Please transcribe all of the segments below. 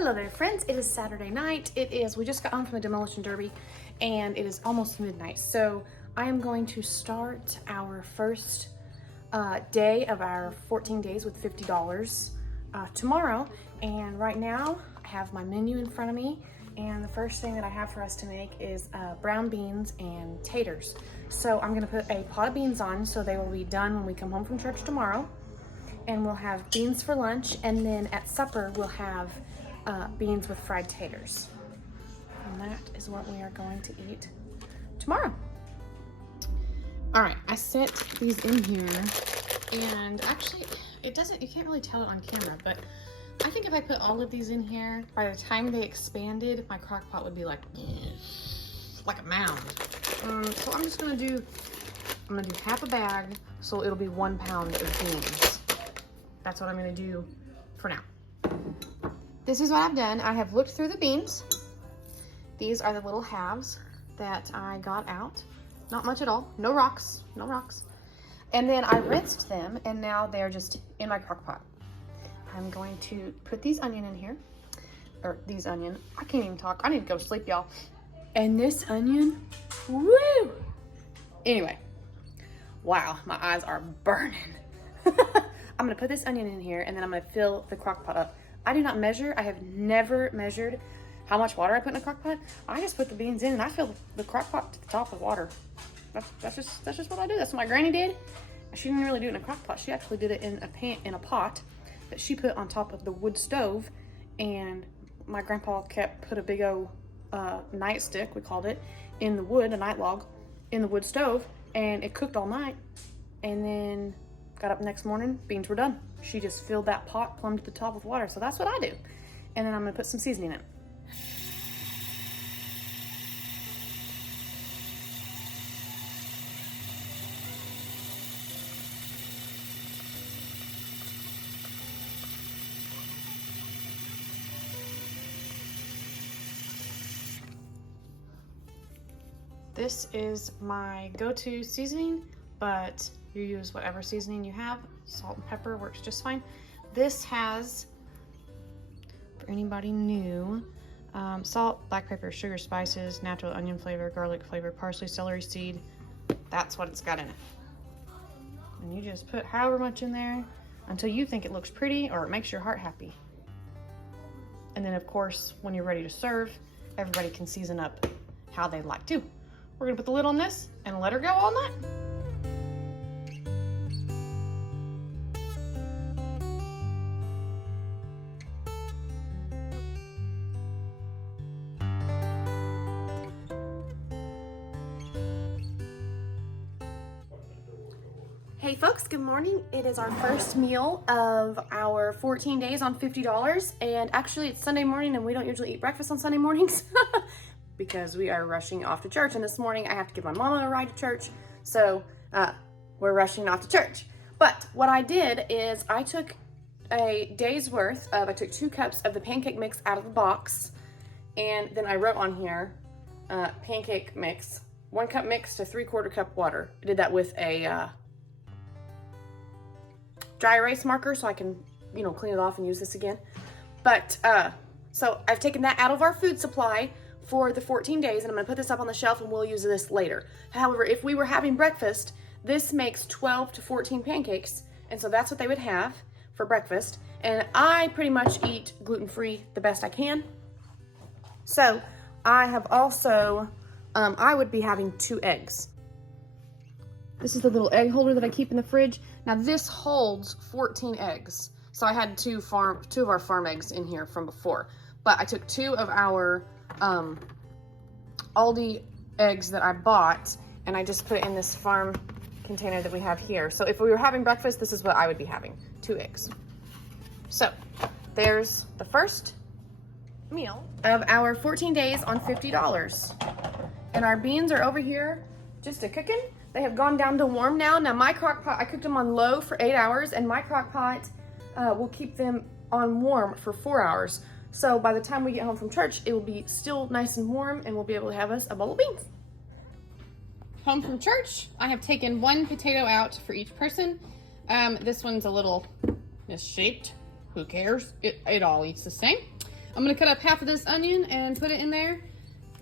Hello there friends, it is Saturday night. We just got home from the demolition derby and it is almost midnight. So I am going to start our first day of our 14 days with $50 tomorrow. And right now I have my menu in front of me. And the first thing that I have for us to make is brown beans and taters. So I'm gonna put a pot of beans on so they will be done when we come home from church tomorrow. And we'll have beans for lunch, and then at supper we'll have beans with fried taters. And that is what we are going to eat tomorrow. All right, I set these in here, and actually you can't really tell it on camera, but I think if I put all of these in here, by the time they expanded, my crock pot would be like a mound. So I'm gonna do half a bag, so it'll be 1 pound of beans. That's what I'm gonna do for now. This is what I've done. I have looked through the beans. These are the little halves that I got out. Not much at all, no rocks. And then I rinsed them, and now they're just in my crock pot. I'm going to put these onion in here, or these onion. I can't even talk, I need to go to sleep, y'all. And this onion, woo! Anyway, wow, my eyes are burning. I'm gonna put this onion in here, and then I'm gonna fill the crock pot up. I do not measure. I have never measured how much water I put in a crock pot. I just put the beans in and I fill the crock pot to the top with water. That's just what I do. That's what my granny did. She didn't really do it in a crock pot. She actually did it in a pot that she put on top of the wood stove. And my grandpa put a big old nightstick, we called it, in the wood, a night log, in the wood stove, and it cooked all night. And then got up next morning, beans were done. She just filled that pot plumb to the top with water. So that's what I do. And then I'm gonna put some seasoning in. This is my go-to seasoning, but you use whatever seasoning you have. Salt and pepper works just fine. This has, for anybody new, salt, black pepper, sugar, spices, natural onion flavor, garlic flavor, parsley, celery seed. That's what it's got in it. And you just put however much in there until you think it looks pretty or it makes your heart happy. And then of course, when you're ready to serve, everybody can season up how they'd like to. We're gonna put the lid on this and let her go all night. Hey folks, good morning. It is our first meal of our 14 days on $50. And actually it's Sunday morning and we don't usually eat breakfast on Sunday mornings because we are rushing off to church. And this morning I have to give my mama a ride to church. So we're rushing off to church. But what I did is I took a day's worth of, I took 2 cups of the pancake mix out of the box. And then I wrote on here, pancake mix, 1 cup mix to 3/4 cup water. I did that with a dry erase marker so I can, clean it off and use this again. But, so I've taken that out of our food supply for the 14 days and I'm gonna put this up on the shelf and we'll use this later. However, if we were having breakfast, this makes 12 to 14 pancakes. And so that's what they would have for breakfast. And I pretty much eat gluten-free the best I can. So I have also, I would be having 2 eggs. This is the little egg holder that I keep in the fridge. Now this holds 14 eggs. So I had 2 of our farm eggs in here from before. But I took 2 of our Aldi eggs that I bought and I just put it in this farm container that we have here. So if we were having breakfast, this is what I would be having, 2 eggs. So there's the first meal of our 14 days on $50. And our beans are over here just a cooking. They have gone down to warm now. Now my crock pot, I cooked them on low for 8 hours and my crock pot will keep them on warm for 4 hours. So by the time we get home from church, it will be still nice and warm and we'll be able to have us a bowl of beans. Home from church, I have taken 1 potato out for each person. This one's a little misshaped. Who cares? It all eats the same. I'm gonna cut up half of this onion and put it in there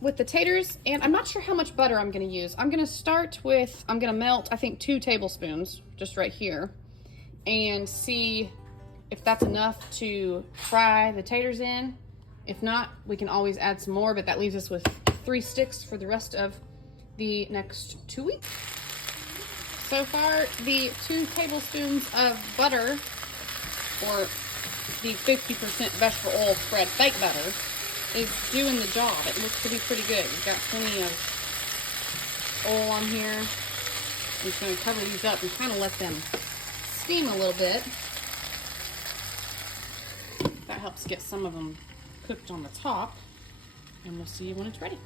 with the taters. And I'm not sure how much butter I'm gonna use. I'm gonna melt, I think 2 tablespoons just right here and see if that's enough to fry the taters in. If not, we can always add some more, but that leaves us with 3 sticks for the rest of the next 2 weeks. So far, the 2 tablespoons of butter, or the 50% vegetable oil spread fake butter, is doing the job. It looks to be pretty good. We've got plenty of oil on here. I'm just going to cover these up and kind of let them steam a little bit. That helps get some of them cooked on the top, and we'll see when it's ready.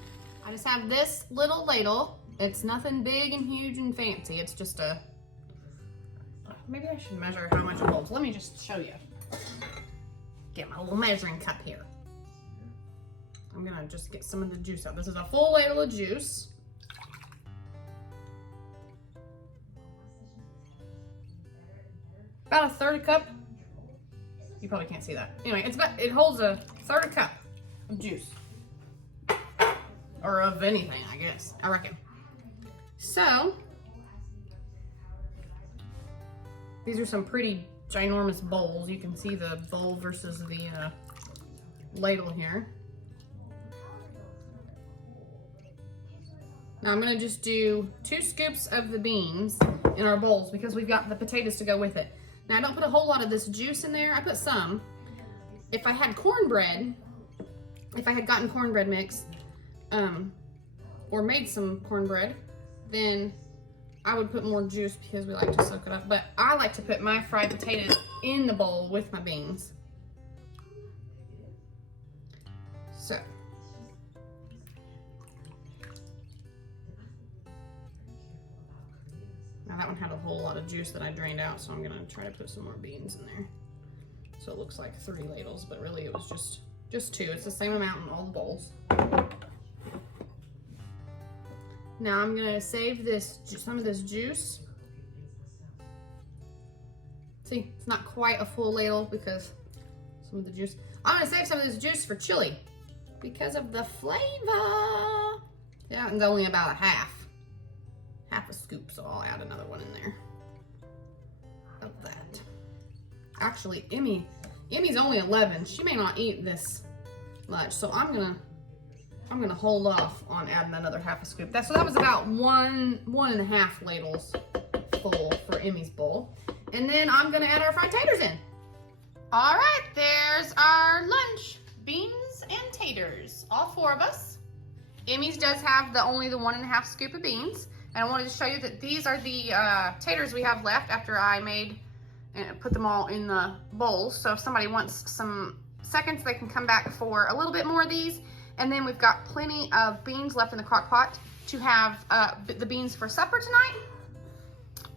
I just have this little ladle. It's nothing big and huge and fancy. It's just a, maybe I should measure how much it holds. Let me just show you. Get my little measuring cup here. I'm gonna just get some of the juice out. This is a full ladle of juice. About a 1/3 cup. You probably can't see that. Anyway, it holds a 1/3 cup of juice. Or of anything, I guess. I reckon. So, these are some pretty ginormous bowls. You can see the bowl versus the ladle here. Now I'm gonna just do 2 scoops of the beans in our bowls because we've got the potatoes to go with it. Now I don't put a whole lot of this juice in there. I put some. If I had cornbread, if I had gotten cornbread mix, or made some cornbread, then I would put more juice because we like to soak it up. But I like to put my fried potatoes in the bowl with my beans. So. Now that one had a whole lot of juice that I drained out, so I'm gonna try to put some more beans in there. So it looks like 3 ladles, but really it was just 2. It's the same amount in all the bowls. Now I'm gonna save some of this juice. See, it's not quite a full ladle because some of the juice. I'm gonna save some of this juice for chili because of the flavor. Yeah, and only about a half a scoop, so I'll add another one in there of that. Actually, Emmy's only 11. She may not eat this much, so I'm gonna hold off on adding another half a scoop. So that was about one and a half ladles full for Emmy's bowl. And then I'm gonna add our fried taters in. All right, there's our lunch. Beans and taters, all 4 of us. Emmy's does have only the 1.5 scoop of beans. And I wanted to show you that these are the taters we have left after I made and put them all in the bowls. So if somebody wants some seconds, they can come back for a little bit more of these. And then we've got plenty of beans left in the crock pot to have the beans for supper tonight.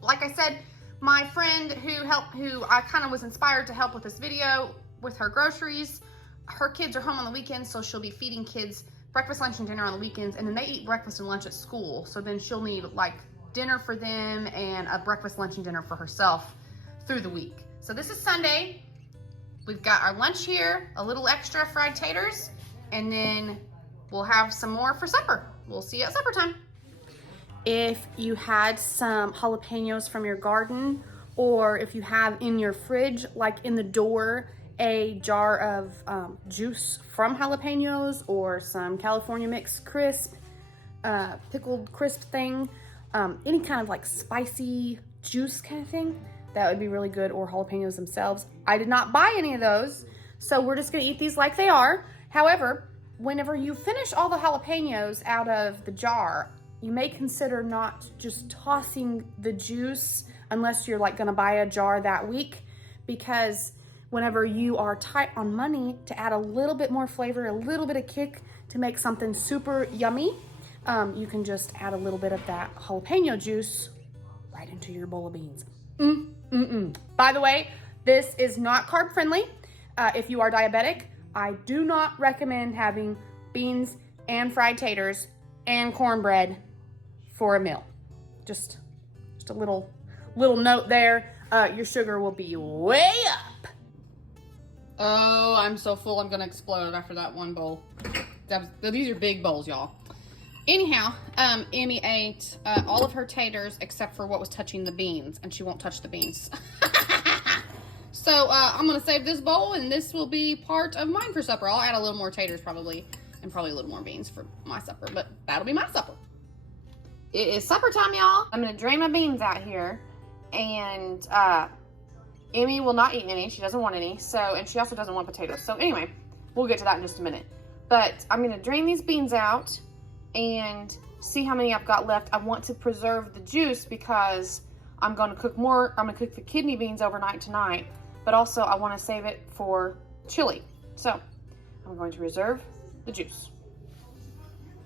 Like I said, my friend who I kind of was inspired to help with this video with her groceries, her kids are home on the weekends, so she'll be feeding kids breakfast, lunch, and dinner on the weekends, and then they eat breakfast and lunch at school. So then she'll need like dinner for them and a breakfast, lunch, and dinner for herself through the week. So this is Sunday. We've got our lunch here, a little extra fried taters, and then we'll have some more for supper. We'll see you at supper time. If you had some jalapenos from your garden, or if you have in your fridge, like in the door, a jar of juice from jalapenos or some California mix crisp, pickled crisp thing, any kind of like spicy juice kind of thing, that would be really good, or jalapenos themselves. I did not buy any of those, so we're just gonna eat these like they are. However, whenever you finish all the jalapenos out of the jar, you may consider not just tossing the juice unless you're like gonna buy a jar that week, because whenever you are tight on money, to add a little bit more flavor, a little bit of kick to make something super yummy, you can just add a little bit of that jalapeno juice right into your bowl of beans. By the way, this is not carb friendly. If you are diabetic, I do not recommend having beans and fried taters and cornbread for a meal. Just a little note there. Your sugar will be way up. Oh, I'm so full I'm gonna explode after that one bowl. These are big bowls, y'all. Anyhow, Emmy ate all of her taters except for what was touching the beans, and she won't touch the beans. So I'm gonna save this bowl, and this will be part of mine for supper. I'll add a little more taters probably, and probably a little more beans for my supper, but that'll be my supper. It is supper time, y'all. I'm gonna drain my beans out here, and Emmy will not eat any. She doesn't want any. So, and she also doesn't want potatoes. So anyway, we'll get to that in just a minute. But I'm gonna drain these beans out and see how many I've got left. I want to preserve the juice because I'm gonna cook more. I'm gonna cook the kidney beans overnight tonight, but also I wanna save it for chili. So I'm going to reserve the juice.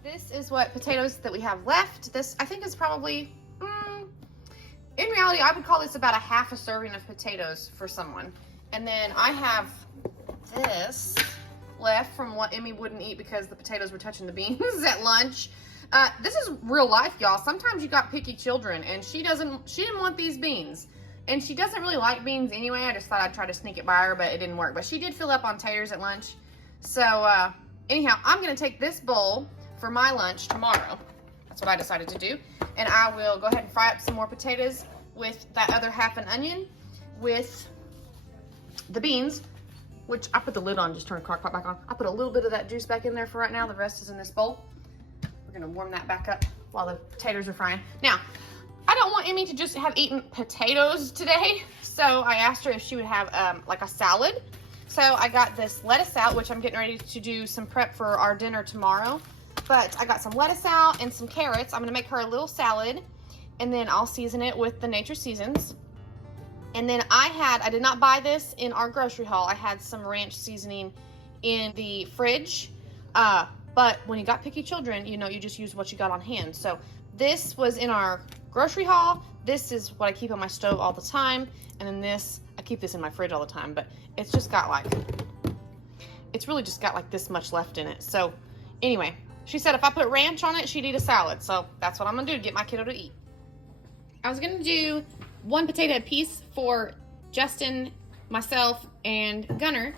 This is what potatoes that we have left. This, I think, is probably, in reality, I would call this about a half a serving of potatoes for someone. And then I have this left from what Emmy wouldn't eat because the potatoes were touching the beans at lunch. This is real life, y'all. Sometimes you got picky children, and she didn't want these beans. And she doesn't really like beans anyway. I just thought I'd try to sneak it by her, but it didn't work. But she did fill up on taters at lunch. So anyhow, I'm gonna take this bowl for my lunch tomorrow. That's what I decided to do. And I will go ahead and fry up some more potatoes with that other half an onion with the beans, which I put the lid on, just turn the crock pot back on. I put a little bit of that juice back in there for right now. The rest is in this bowl. We're gonna warm that back up while the potatoes are frying. Now, I don't want Emmy to just have eaten potatoes today. So I asked her if she would have like a salad. So I got this lettuce out, which I'm getting ready to do some prep for our dinner tomorrow. But I got some lettuce out and some carrots. I'm gonna make her a little salad, and then I'll season it with the Nature Seasons. And then I did not buy this in our grocery haul. I had some ranch seasoning in the fridge. But when you got picky children, you know, you just use what you got on hand. So this was in our grocery haul. This is what I keep on my stove all the time. And then this, I keep this in my fridge all the time, but it's just got like, it's really just got like this much left in it. So anyway, she said if I put ranch on it, she'd eat a salad. So that's what I'm gonna do to get my kiddo to eat. I was gonna do one potato apiece for Justin, myself, and Gunner.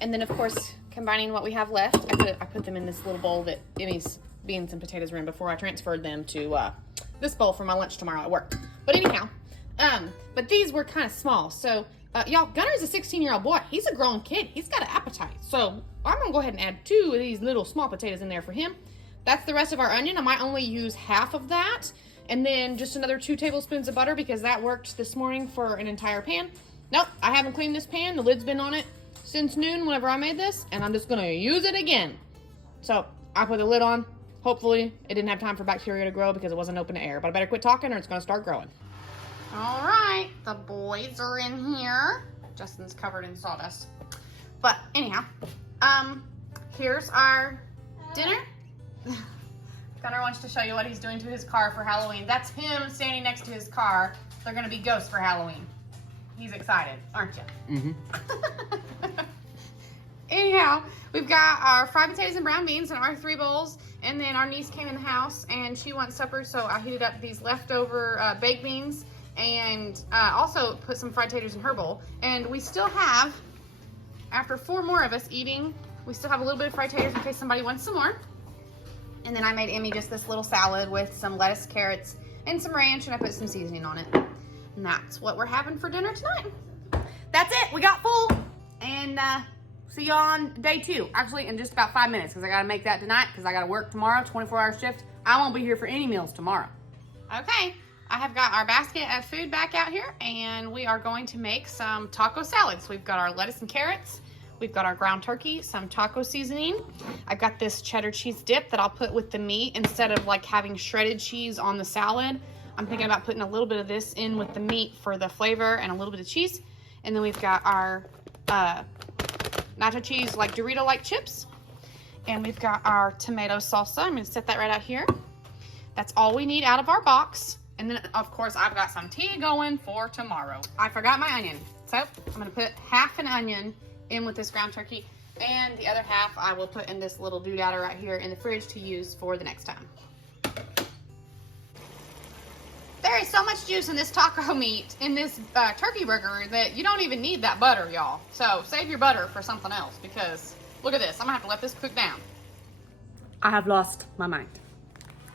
And then of course, combining what we have left, I put them in this little bowl that Emmy's beans and potatoes were in before I transferred them to this bowl for my lunch tomorrow at work. But anyhow, but these were kind of small. So y'all, Gunner's a 16-year-old boy. He's a grown kid. He's got an appetite. So I'm gonna go ahead and add 2 of these little small potatoes in there for him. That's the rest of our onion. I might only use half of that. And then just another 2 tablespoons of butter because that worked this morning for an entire pan. Nope, I haven't cleaned this pan. The lid's been on it since noon whenever I made this, and I'm just gonna use it again. So I put the lid on. Hopefully it didn't have time for bacteria to grow because it wasn't open to air, but I better quit talking or it's gonna start growing. All right, the boys are in here. Justin's covered in sawdust. But anyhow, here's our dinner. Gunner wants to show you what he's doing to his car for Halloween. That's him standing next to his car. They're gonna be ghosts for Halloween. He's excited, aren't you? Mm-hmm. Anyhow, we've got our fried potatoes and brown beans in our 3 bowls. And then our niece came in the house and she wants supper, so I heated up these leftover baked beans and also put some fried taters in her bowl. And we still have, after 4 more of us eating, we still have a little bit of fried taters in case somebody wants some more. And then I made Emmy just this little salad with some lettuce, carrots, and some ranch, and I put some seasoning on it. And that's what we're having for dinner tonight. That's it, we got full. And see y'all on day 2. Actually, in just about 5 minutes, because I gotta make that tonight, because I gotta work tomorrow, 24-hour shift. I won't be here for any meals tomorrow. Okay, I have got our basket of food back out here, and we are going to make some taco salads. We've got our lettuce and carrots. We've got our ground turkey, some taco seasoning. I've got this cheddar cheese dip that I'll put with the meat instead of like having shredded cheese on the salad. I'm thinking about putting a little bit of this in with the meat for the flavor and a little bit of cheese. And then we've got our nacho cheese, like Dorito-like chips. And we've got our tomato salsa. I'm gonna set that right out here. That's all we need out of our box. And then of course I've got some tea going for tomorrow. I forgot my onion. So I'm gonna put half an onion in with this ground turkey, and the other half I will put in this little doodadder right here in the fridge to use for the next time. There is so much juice in this taco meat, in this turkey burger, that you don't even need that butter, y'all. So save your butter for something else, because look at this. I'm gonna have to let this cook down. I have lost my mind.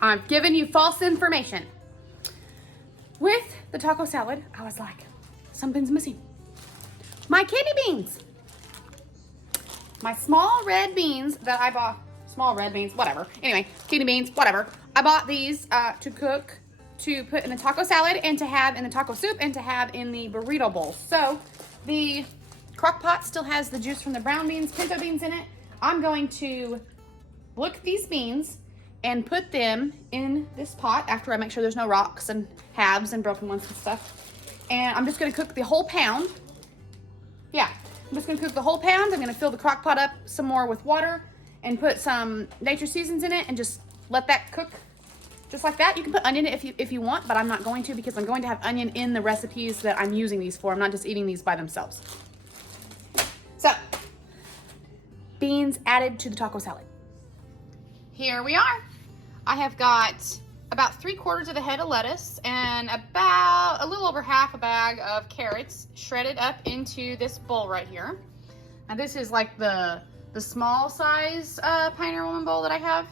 I've given you false information. With the taco salad, I was like, something's missing. My kidney beans. My small red beans that I bought. Small red beans, whatever. Anyway, kidney beans, whatever. I bought these to cook, to put in the taco salad, and to have in the taco soup, and to have in the burrito bowl. So the crock pot still has the juice from the brown beans, pinto beans in it. I'm going to look these beans and put them in this pot after I make sure there's no rocks and halves and broken ones and stuff. And I'm just gonna cook the whole pound. Yeah, I'm just gonna cook the whole pound. I'm gonna fill the crock pot up some more with water and put some nature seasons in it and just let that cook just like that. You can put onion in it if you want, but I'm not going to, because I'm going to have onion in the recipes that I'm using these for. I'm not just eating these by themselves. So, beans added to the taco salad. Here we are. I have got about 3/4 of a head of lettuce and about a little over half a bag of carrots shredded up into this bowl right here. Now this is like the small size Pioneer Woman bowl that I have.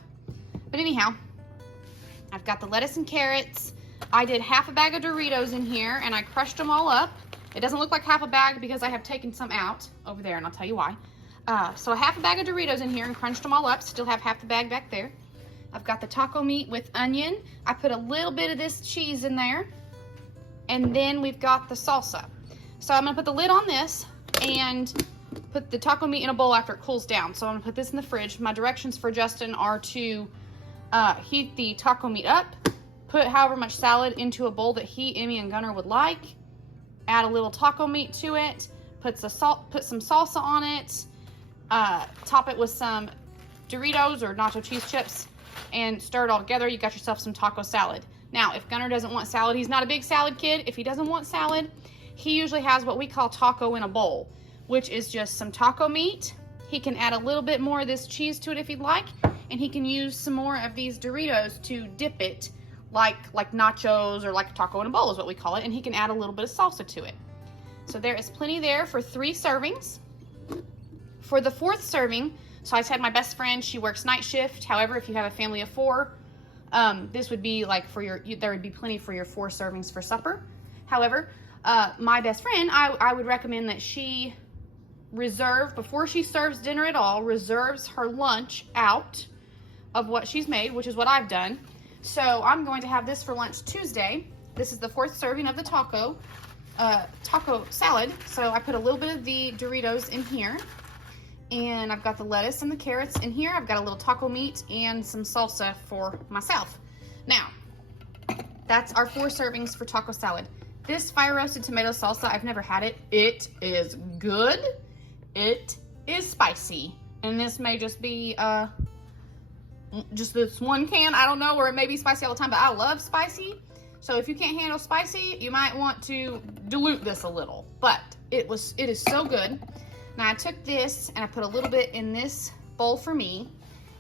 But anyhow, I've got the lettuce and carrots. I did half a bag of Doritos in here and I crushed them all up. It doesn't look like half a bag because I have taken some out over there, and I'll tell you why. So half a bag of Doritos in here and crunched them all up. Still have half the bag back there. I've got the taco meat with onion. I put a little bit of this cheese in there. And then we've got the salsa. So I'm gonna put the lid on this and put the taco meat in a bowl after it cools down. So I'm gonna put this in the fridge. My directions for Justin are to heat the taco meat up, put however much salad into a bowl that he, Emmy, and Gunner would like, add a little taco meat to it, put some salsa on it, top it with some Doritos or nacho cheese chips, and stir it all together. You got yourself some taco salad. Now, if Gunner doesn't want salad, he's not a big salad kid. If he doesn't want salad, he usually has what we call taco in a bowl, which is just some taco meat. He can add a little bit more of this cheese to it if he'd like, and he can use some more of these Doritos to dip it, like nachos, or like a taco in a bowl is what we call it, and he can add a little bit of salsa to it. So there is plenty there for 3 servings. For the 4th serving, so I had my best friend, she works night shift. However, if you have a family of 4, this would be like for there would be plenty for your 4 servings for supper. However, my best friend, I would recommend that she reserve, before she serves dinner at all, reserves her lunch out of what she's made, which is what I've done. So I'm going to have this for lunch Tuesday. This is the 4th serving of the taco salad. So I put a little bit of the Doritos in here. And I've got the lettuce and the carrots in here. I've got a little taco meat and some salsa for myself. Now, that's our 4 servings for taco salad. This fire roasted tomato salsa, I've never had it. It is good. It is spicy. And this may just be just this one can. I don't know, or it may be spicy all the time, but I love spicy. So if you can't handle spicy, you might want to dilute this a little. But it is so good. Now I took this and I put a little bit in this bowl for me.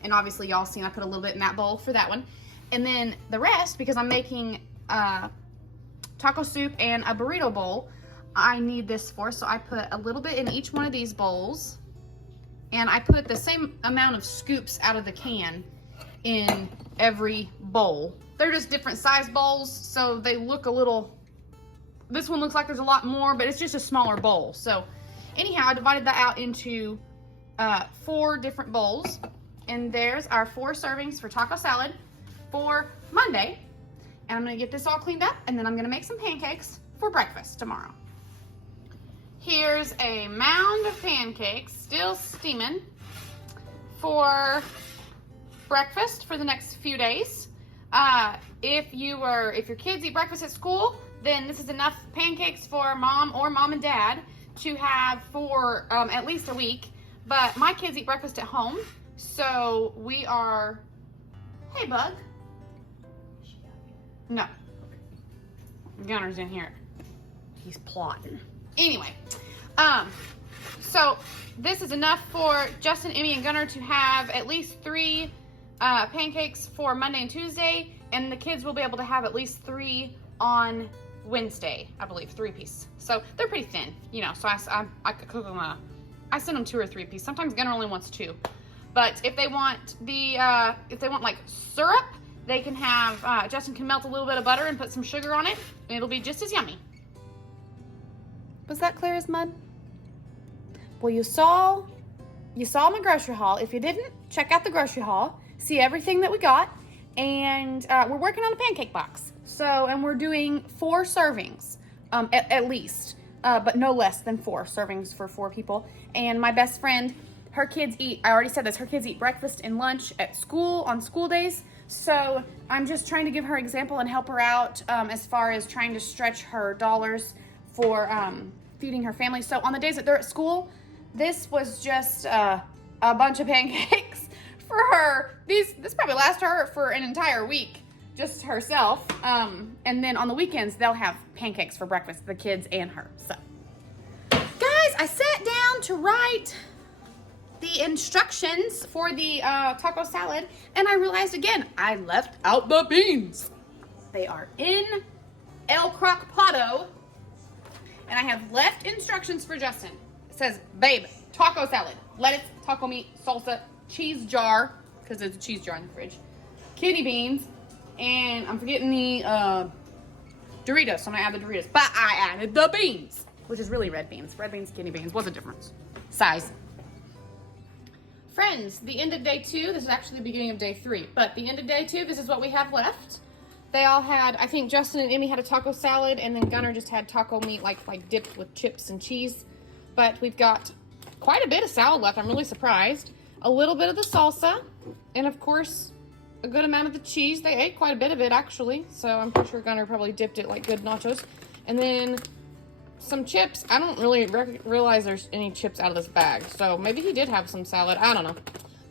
And obviously y'all seen I put a little bit in that bowl for that one. And then the rest, because I'm making taco soup and a burrito bowl, I need this for. So I put a little bit in each one of these bowls. And I put the same amount of scoops out of the can in every bowl. They're just different size bowls, so they look a little, this one looks like there's a lot more, but it's just a smaller bowl. So anyhow, I divided that out into 4 different bowls. And there's our 4 servings for taco salad for Monday. And I'm gonna get this all cleaned up, and then I'm gonna make some pancakes for breakfast tomorrow. Here's a mound of pancakes, still steaming, for breakfast for the next few days. If your kids eat breakfast at school, then this is enough pancakes for mom or mom and dad to have for at least a week. But my kids eat breakfast at home, so we are, hey bug. No. Gunner's in here. He's plotting. Anyway, so this is enough for Justin, Emmy, and Gunner to have at least 3 pancakes for Monday and Tuesday, and the kids will be able to have at least 3 on Wednesday, I believe, 3-piece. So they're pretty thin, you know, so I could cook them, I send them 2 or 3-piece. Sometimes Gunner only wants 2. But if they want like syrup, they can have, Justin can melt a little bit of butter and put some sugar on it, and it'll be just as yummy. Was that clear as mud? Well, you saw my grocery haul. If you didn't, check out the grocery haul, see everything that we got, and we're working on a pancake box. So, and we're doing 4 servings, at least, but no less than 4 servings for 4 people. And my best friend, her kids eat, I already said this, her kids eat breakfast and lunch at school on school days. So I'm just trying to give her example and help her out as far as trying to stretch her dollars for feeding her family. So on the days that they're at school, this was just a bunch of pancakes for her. This probably lasts her for an entire week, just herself. And then on the weekends, they'll have pancakes for breakfast, the kids and her. So, guys, I sat down to write the instructions for the taco salad, and I realized again, I left out the beans. They are in El Crock Potto, and I have left instructions for Justin. It says, babe, taco salad, lettuce, taco meat, salsa, cheese jar, because there's a cheese jar in the fridge, kidney beans, and I'm forgetting the Doritos, so I'm gonna add the Doritos, but I added the beans, which is really red beans. Red beans, kidney beans, what's the difference? Size. Friends, the end of day 2, this is actually the beginning of day 3, but the end of day 2, this is what we have left. They all had, I think Justin and Emmy had a taco salad, and then Gunner just had taco meat like dipped with chips and cheese. But we've got quite a bit of salad left. I'm really surprised. A little bit of the salsa, and of course, a good amount of the cheese. They ate quite a bit of it, actually, so I'm pretty sure Gunner probably dipped it like good nachos. And then some chips. I don't really realize there's any chips out of this bag, so maybe he did have some salad. I don't know.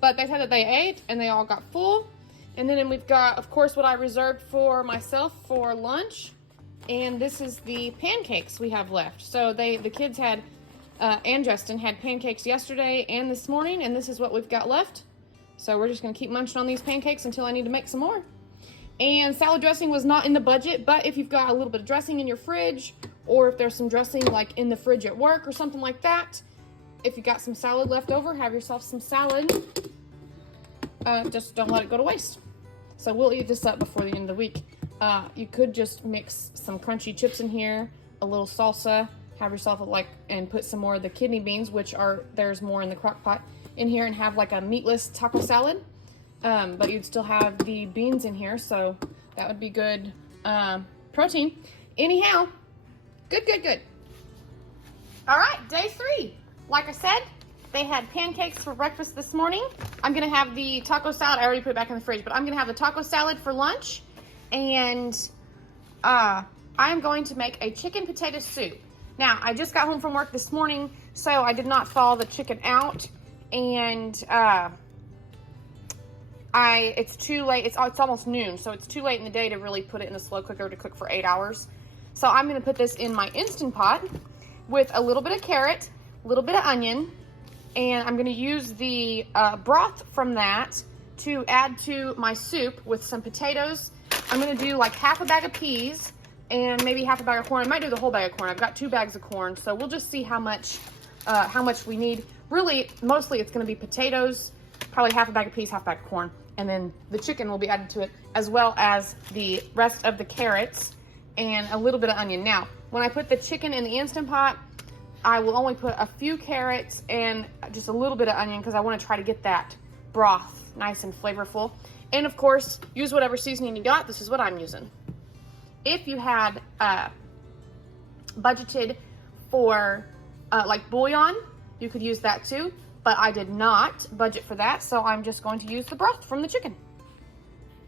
But they said that they ate, and they all got full. And then we've got, of course, what I reserved for myself for lunch. And this is the pancakes we have left. So the kids had, and Justin had pancakes yesterday and this morning, and this is what we've got left. So we're just going to keep munching on these pancakes until I need to make some more. And salad dressing was not in the budget, but if you've got a little bit of dressing in your fridge, or if there's some dressing like in the fridge at work or something like that, if you got some salad left over, have yourself some salad. Just don't let it go to waste. So we'll eat this up before the end of the week. You could just mix some crunchy chips in here, a little salsa, have yourself and put some more of the kidney beans, which there's more in the crock pot, in here, and have like a meatless taco salad. But you'd still have the beans in here, so that would be good protein. Anyhow, good. All right, day 3. Like I said, they had pancakes for breakfast this morning. I'm gonna have the taco salad. I already put it back in the fridge, but I'm gonna have the taco salad for lunch, and I'm going to make a chicken potato soup. Now, I just got home from work this morning, so I did not thaw the chicken out, and it's too late. It's almost noon, so it's too late in the day to really put it in the slow cooker to cook for 8 hours. So I'm gonna put this in my Instant Pot with a little bit of carrot, a little bit of onion, and I'm gonna use the broth from that to add to my soup with some potatoes. I'm gonna do like half a bag of peas and maybe half a bag of corn. I might do the whole bag of corn. I've got 2 bags of corn, so we'll just see how much we need. Really, mostly it's gonna be potatoes, probably half a bag of peas, half a bag of corn, and then the chicken will be added to it, as well as the rest of the carrots and a little bit of onion. Now, when I put the chicken in the Instant Pot, I will only put a few carrots and just a little bit of onion because I want to try to get that broth nice and flavorful. And of course, use whatever seasoning you got. This is what I'm using. If you had budgeted for like bouillon, you could use that too, but I did not budget for that, so I'm just going to use the broth from the chicken.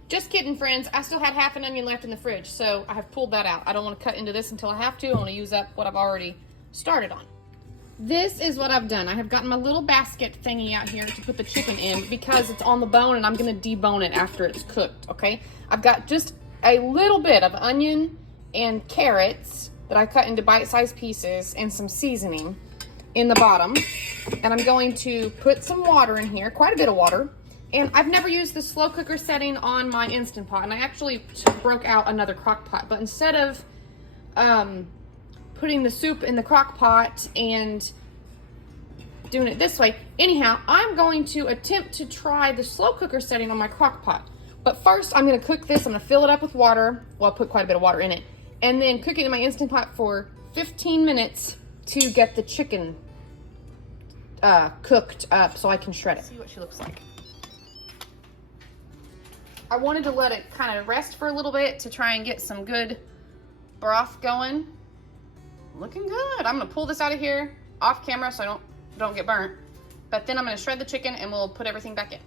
Just kidding, friends. I still had half an onion left in the fridge, so I have pulled that out. I don't want to cut into this until I have to. I want to use up what I've already started on. This is what I've done. I have gotten my little basket thingy out here to put the chicken in because it's on the bone, and I'm going to debone it after it's cooked, okay? I've got just a little bit of onion and carrots that I cut into bite-sized pieces and some seasoning in the bottom. And I'm going to put some water in here, quite a bit of water, And I've never used the slow cooker setting on my Instant Pot, and I actually broke out another crock pot. But instead of putting the soup in the crock pot and doing it this way, anyhow, I'm going to attempt to try the slow cooker setting on my crock pot. But first, I'm going to cook this. I'm going to fill it up with water. Well, I'll put quite a bit of water in it. And then cook it in my Instant Pot for 15 minutes to get the chicken cooked up so I can shred it. See what she looks like. I wanted to let it kind of rest for a little bit to try and get some good broth going. Looking good. I'm gonna pull this out of here off camera so I don't get burnt. But then I'm gonna shred the chicken and we'll put everything back in.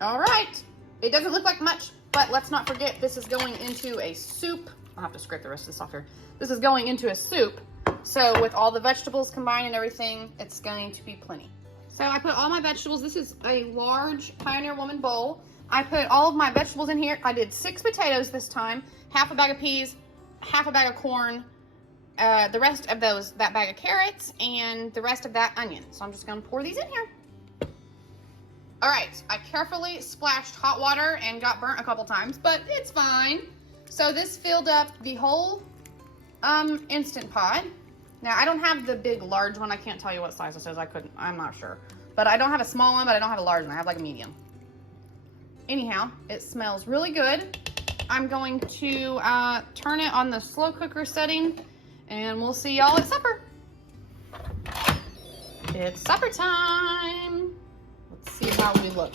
All right. It doesn't look like much, but let's not forget this is going into a soup. I'll have to scrape the rest of this off here. This is going into a soup. So with all the vegetables combined and everything, it's going to be plenty. So I put all my vegetables. This is a large Pioneer Woman bowl. I put all of my vegetables in here. I did 6 potatoes this time, half a bag of peas, half a bag of corn, the rest of that bag of carrots, and the rest of that onion. So I'm just gonna pour these in here. All right, I carefully splashed hot water and got burnt a couple times, but it's fine. So this filled up the whole Instant Pot. Now I don't have the big large one. I can't tell you what size this is. I'm not sure. But I don't have a small one, but I don't have a large one. I have like a medium. Anyhow, it smells really good. I'm going to turn it on the slow cooker setting and we'll see y'all at supper. It's supper time. Let's see how we look.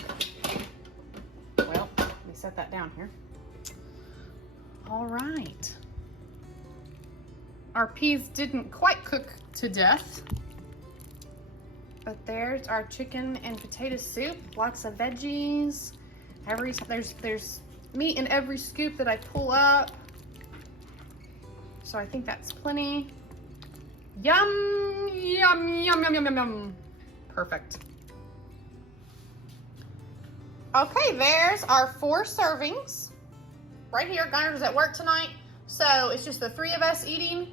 Well, let me set that down here. All right. Our peas didn't quite cook to death, but there's our chicken and potato soup. Lots of veggies. There's meat in every scoop that I pull up. So I think that's plenty. Yum, yum, yum, yum, yum, yum, yum. Perfect. Okay, there's our 4 servings. Right here, Gunner's at work tonight. So it's just the 3 of us eating,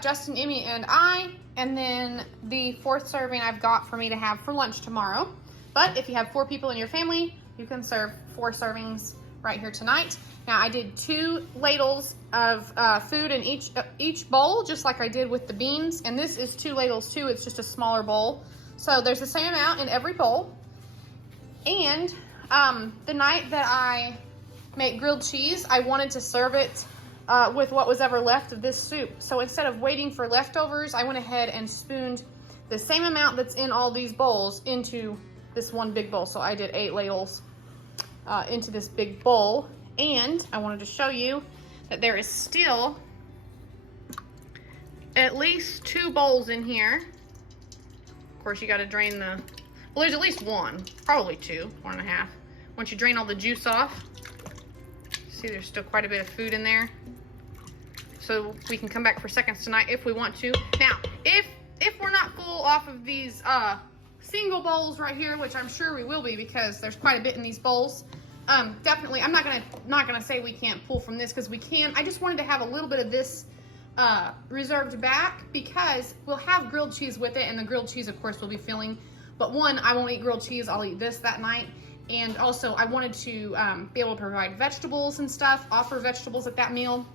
Justin, Emmy, and I. And then the 4th serving I've got for me to have for lunch tomorrow. But if you have 4 people in your family, you can serve 4 servings right here tonight. Now I did 2 ladles of food in each bowl, just like I did with the beans. And this is 2 ladles too. It's just a smaller bowl. So there's the same amount in every bowl. And the night that I make grilled cheese, I wanted to serve it with what was ever left of this soup. So instead of waiting for leftovers, I went ahead and spooned the same amount that's in all these bowls into this one big bowl. So I did 8 ladles into this big bowl. And I wanted to show you that there is still at least 2 bowls in here. Of course, you got to drain well, there's at least 1, probably 2, 1.5. Once you drain all the juice off, see there's still quite a bit of food in there. So we can come back for seconds tonight if we want to. Now, if we're not full off of these single bowls right here, which I'm sure we will be because there's quite a bit in these bowls, definitely, I'm not gonna say we can't pull from this, because we can. I just wanted to have a little bit of this reserved back because we'll have grilled cheese with it, and the grilled cheese, of course, will be filling. But one, I won't eat grilled cheese. I'll eat this that night. And also, I wanted to be able to provide vegetables and stuff, offer vegetables at that meal.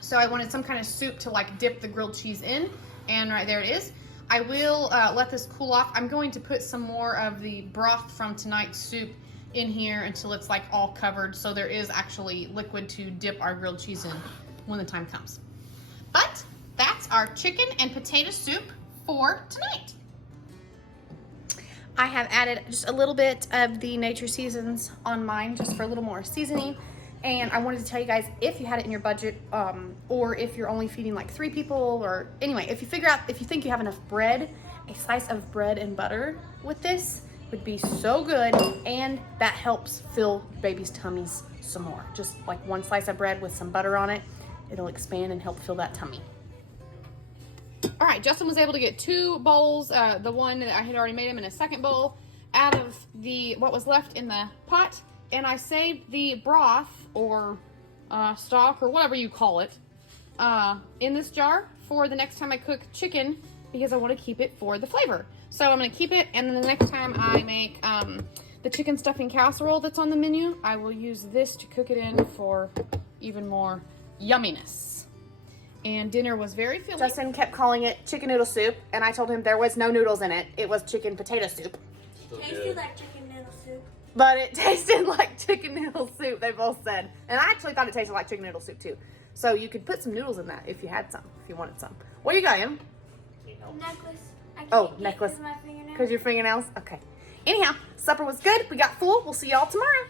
So I wanted some kind of soup to like dip the grilled cheese in, and right there it is. I will let this cool off. I'm going to put some more of the broth from tonight's soup in here until it's like all covered, so there is actually liquid to dip our grilled cheese in when the time comes. But that's our chicken and potato soup for tonight. I have added just a little bit of the Nature Seasons on mine just for a little more seasoning. And I wanted to tell you guys, if you had it in your budget, or if you're only feeding like 3 people, or anyway, if you think you have enough bread, a slice of bread and butter with this would be so good, and that helps fill babies' tummies some more. Just like 1 slice of bread with some butter on it, it'll expand and help fill that tummy. All right, Justin was able to get 2 bowls, the one that I had already made him in a second bowl, out of what was left in the pot, and I saved the broth, or stock, or whatever you call it, in this jar for the next time I cook chicken, because I want to keep it for the flavor. So I'm going to keep it, and then the next time I make the chicken stuffing casserole that's on the menu, I will use this to cook it in for even more yumminess. And dinner was very filling. Justin kept calling it chicken noodle soup, and I told him there was no noodles in it. It was chicken potato soup. Tasted like chicken noodle soup. But it tasted like chicken noodle soup, they both said. And I actually thought it tasted like chicken noodle soup too. So you could put some noodles in that if you had some, if you wanted some. What are you got, Em? Necklace. I can't Oh, get necklace. 'cause of my fingernails. Because your fingernails? Okay. Anyhow, supper was good. We got full. We'll see y'all tomorrow.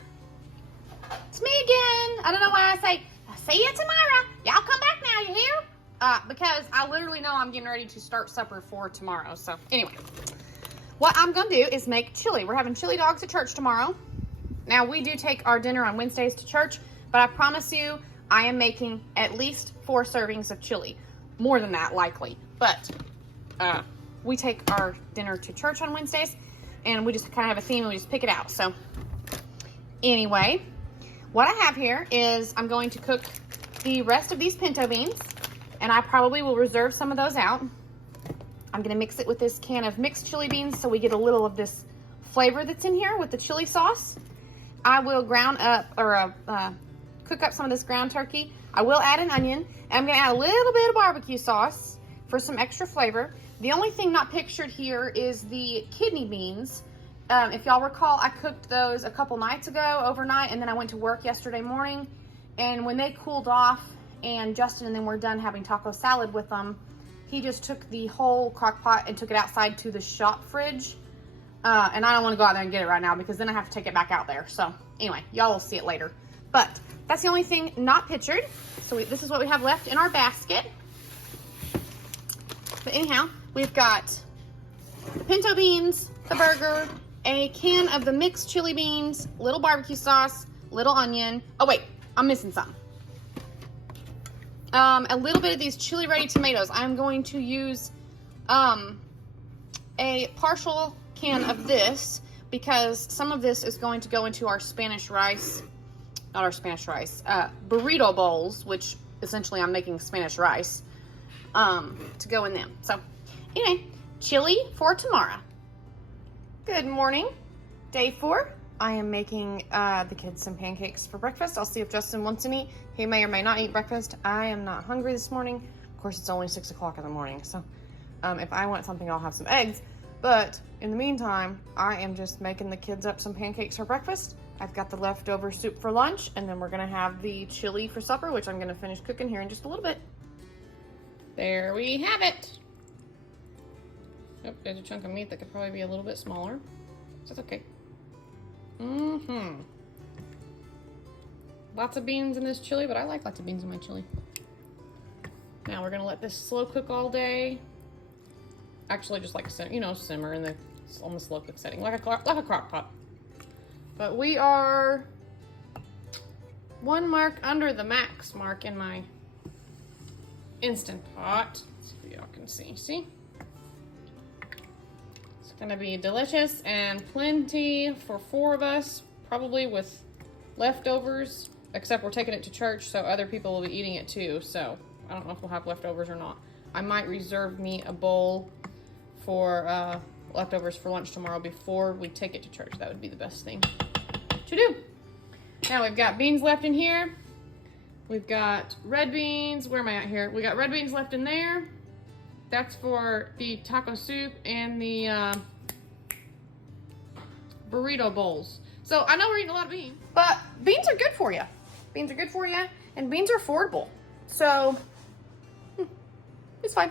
It's me again. I don't know why I say, I'll see you tomorrow. Y'all come back now, you hear? Because I literally know I'm getting ready to start supper for tomorrow. So anyway, what I'm going to do is make chili. We're having chili dogs at church tomorrow. Now, we do take our dinner on Wednesdays to church, but I promise you, I am making at least 4 servings of chili. More than that, likely. But we take our dinner to church on Wednesdays, and we just kind of have a theme, and we just pick it out. So anyway, what I have here is I'm going to cook the rest of these pinto beans, and I probably will reserve some of those out. I'm going to mix it with this can of mixed chili beans so we get a little of this flavor that's in here with the chili sauce. I will ground up or cook up some of this ground turkey. I will add an onion, and I'm going to add a little bit of barbecue sauce for some extra flavor. The only thing not pictured here is the kidney beans. If y'all recall, I cooked those a couple nights ago overnight, and then I went to work yesterday morning, and when they cooled off and Justin and then were done having taco salad with them, he just took the whole crock pot and took it outside to the shop fridge. And I don't want to go out there and get it right now because then I have to take it back out there. So anyway, y'all will see it later. But that's the only thing not pictured. So this is what we have left in our basket. But anyhow, we've got the pinto beans, the burger, a can of the mixed chili beans, little barbecue sauce, little onion. Oh wait, I'm missing some. A little bit of these chili ready tomatoes. I'm going to use a partial can of this because some of this is going to go into our Spanish rice, not our Spanish rice, burrito bowls, which essentially I'm making Spanish rice, to go in them. So anyway, chili for tomorrow. Good morning, day 4. I am making the kids some pancakes for breakfast. I'll see if Justin wants any. He may or may not eat breakfast. I am not hungry this morning. Of course, it's only 6 o'clock in the morning, so if I want something, I'll have some eggs. But in the meantime, I am just making the kids up some pancakes for breakfast. I've got the leftover soup for lunch, and then we're gonna have the chili for supper, which I'm gonna finish cooking here in just a little bit. There we have it. Oh, there's a chunk of meat that could probably be a little bit smaller. So that's okay. Lots of beans in this chili, but I like lots of beans in my chili. Now we're gonna let this slow cook all day. Actually, just like simmer in the on the slow cook setting, like a crock pot. But we are 1 mark under the max mark in my Instant Pot. Let's see if y'all can see. See? It's gonna be delicious and plenty for 4 of us, probably with leftovers, except we're taking it to church, so other people will be eating it too. So I don't know if we'll have leftovers or not. I might reserve me a bowl for leftovers for lunch tomorrow before we take it to church. That would be the best thing to do. Now we've got beans left in here. We've got red beans. Where am I at here? We got red beans left in there. That's for the taco soup and the burrito bowls. So I know we're eating a lot of beans, but beans are good for you. Beans are good for you, and beans are affordable. So it's fine.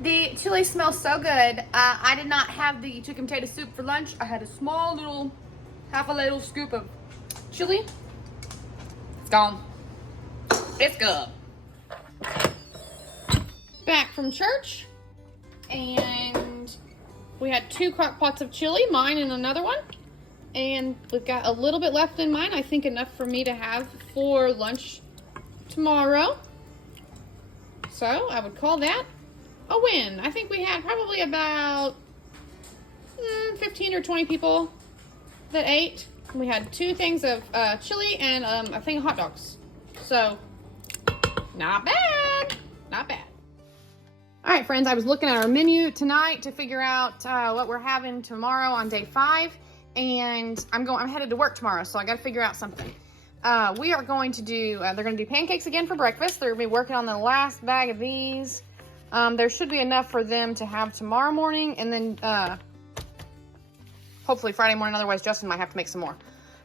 The chili smells so good. I did not have the chicken potato soup for lunch. I had a small little, half a little scoop of chili. It's gone. It's good. Back from church, and we had 2 crock pots of chili, mine and another one. And we've got a little bit left in mine. I think enough for me to have for lunch tomorrow. So I would call that a win. I think we had probably about 15 or 20 people that ate. We had 2 things of chili and a thing of hot dogs. So not bad, not bad. All right, friends, I was looking at our menu tonight to figure out what we're having tomorrow on day 5. and I'm headed to work tomorrow, so I got to figure out something. We are going to do, they're going to do pancakes again for breakfast. They're going to be working on the last bag of these. There should be enough for them to have tomorrow morning, and then hopefully Friday morning. Otherwise, Justin might have to make some more.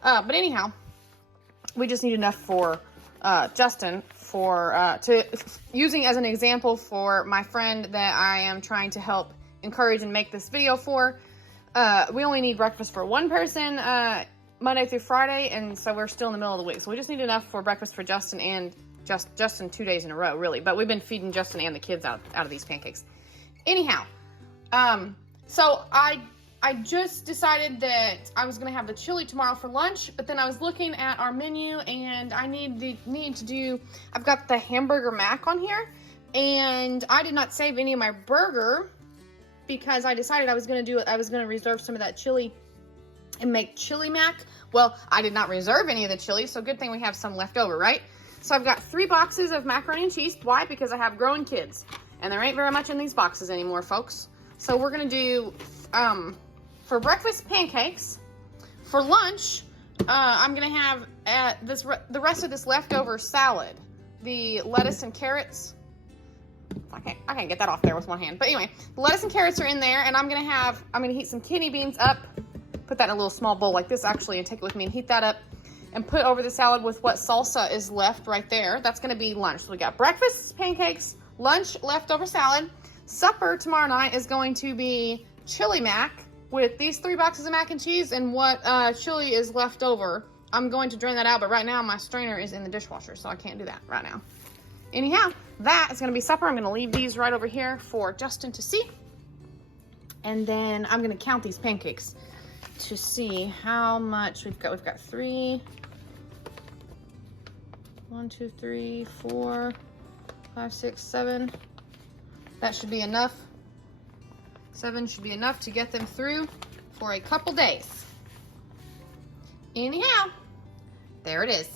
But anyhow, we just need enough for Justin using as an example for my friend that I am trying to help encourage and make this video for. We only need breakfast for one person Monday through Friday, and so we're still in the middle of the week. So we just need enough for breakfast for Justin and Justin 2 days in a row, really. But we've been feeding Justin and the kids out of these pancakes. Anyhow, so I just decided that I was going to have the chili tomorrow for lunch, but then I was looking at our menu, and I need to do, I've got the hamburger mac on here, and I did not save any of my burger because I decided I was going to reserve some of that chili and make chili mac. Well, I did not reserve any of the chili, so good thing we have some left over, right? So I've got 3 boxes of macaroni and cheese. Why? Because I have growing kids, and there ain't very much in these boxes anymore, folks. So we're going to do, for breakfast, pancakes. For lunch, I'm going to have the rest of this leftover salad. The lettuce and carrots. I can't get that off there with one hand. But anyway, the lettuce and carrots are in there, and I'm going to heat some kidney beans up. Put that in a little small bowl like this, actually, and take it with me and heat that up. And put over the salad with what salsa is left right there. That's going to be lunch. So we got breakfast, pancakes, lunch, leftover salad. Supper tomorrow night is going to be chili mac with these 3 boxes of mac and cheese and what chili is left over. I'm going to drain that out, but right now my strainer is in the dishwasher, so I can't do that right now. Anyhow, that is going to be supper. I'm going to leave these right over here for Justin to see. And then I'm going to count these pancakes to see how much we've got. We've got 3, 1, 2, 3, 4, 5, 6, 7. That should be enough. 7 should be enough to get them through for a couple days. Anyhow, there it is.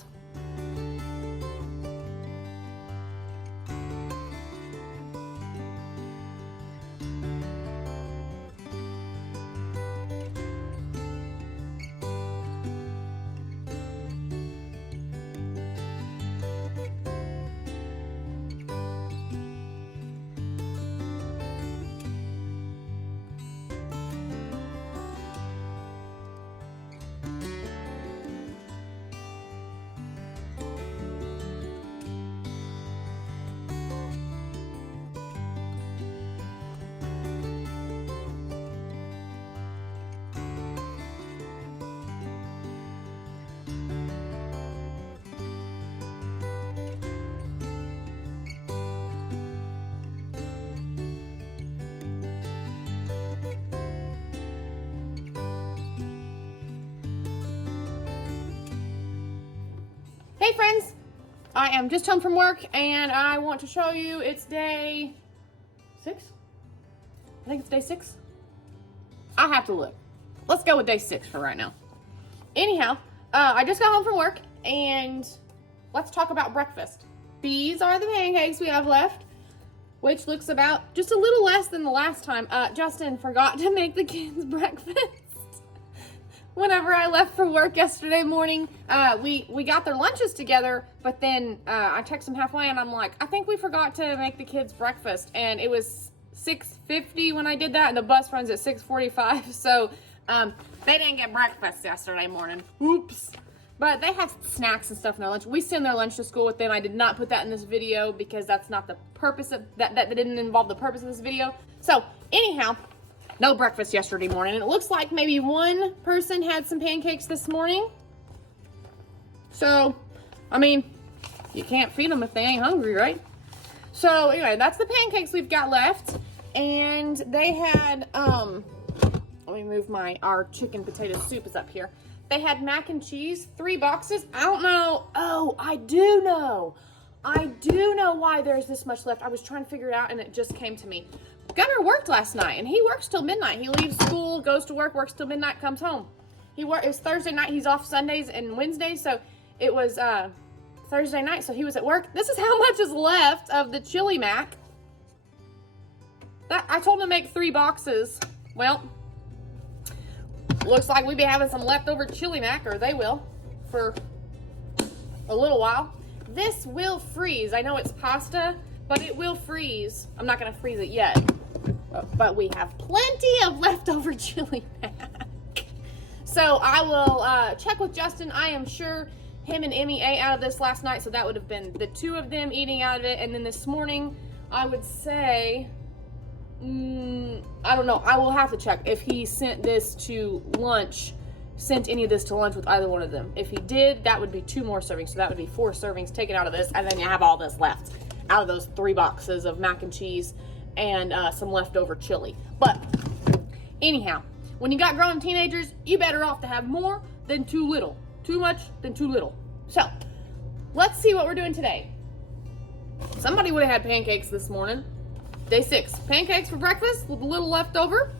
Hey friends, I am just home from work and I want to show you it's day 6? I think it's day 6. I have to look. Let's go with day 6 for right now. Anyhow, I just got home from work and let's talk about breakfast. These are the pancakes we have left, which looks about just a little less than the last time. Justin forgot to make the kids breakfast. Whenever I left for work yesterday morning, we got their lunches together, but then I texted them halfway and I'm like, I think we forgot to make the kids breakfast. And it was 6:50 when I did that, and the bus runs at 6:45. So they didn't get breakfast yesterday morning. Oops. But they have snacks and stuff in their lunch. We send their lunch to school with them. I did not put that in this video because that's not the purpose of that didn't involve the purpose of this video. So anyhow, no breakfast yesterday morning. And it looks like maybe one person had some pancakes this morning. So, I mean, you can't feed them if they ain't hungry, right? So, anyway, that's the pancakes we've got left. And they had, let me move our chicken potato soup is up here. They had mac and cheese, 3 boxes. I don't know. Oh, I do know. I do know why there's this much left. I was trying to figure it out and it just came to me. Gunner worked last night, and he works till midnight. He leaves school, goes to work, works till midnight, comes home. It was Thursday night. He's off Sundays and Wednesdays, so it was Thursday night, so he was at work. This is how much is left of the chili mac. I told him to make 3 boxes. Well, looks like we'll be having some leftover chili mac, or they will, for a little while. This will freeze. I know it's pasta, but it will freeze. I'm not gonna freeze it yet, but we have plenty of leftover chili mac. So I will check with Justin. I am sure him and Emmy ate out of this last night, so that would have been the two of them eating out of it. And then this morning, I would say, I don't know. I will have to check if he sent this to lunch, sent any of this to lunch with either one of them. If he did, that would be 2 more servings. So that would be 4 servings taken out of this, and then you have all this left out of those 3 boxes of mac and cheese and some leftover chili. But anyhow, when you got grown teenagers, you better off to have more than too little. Too much than too little. So, let's see what we're doing today. Somebody would have had pancakes this morning. Day 6. Pancakes for breakfast with a little leftover.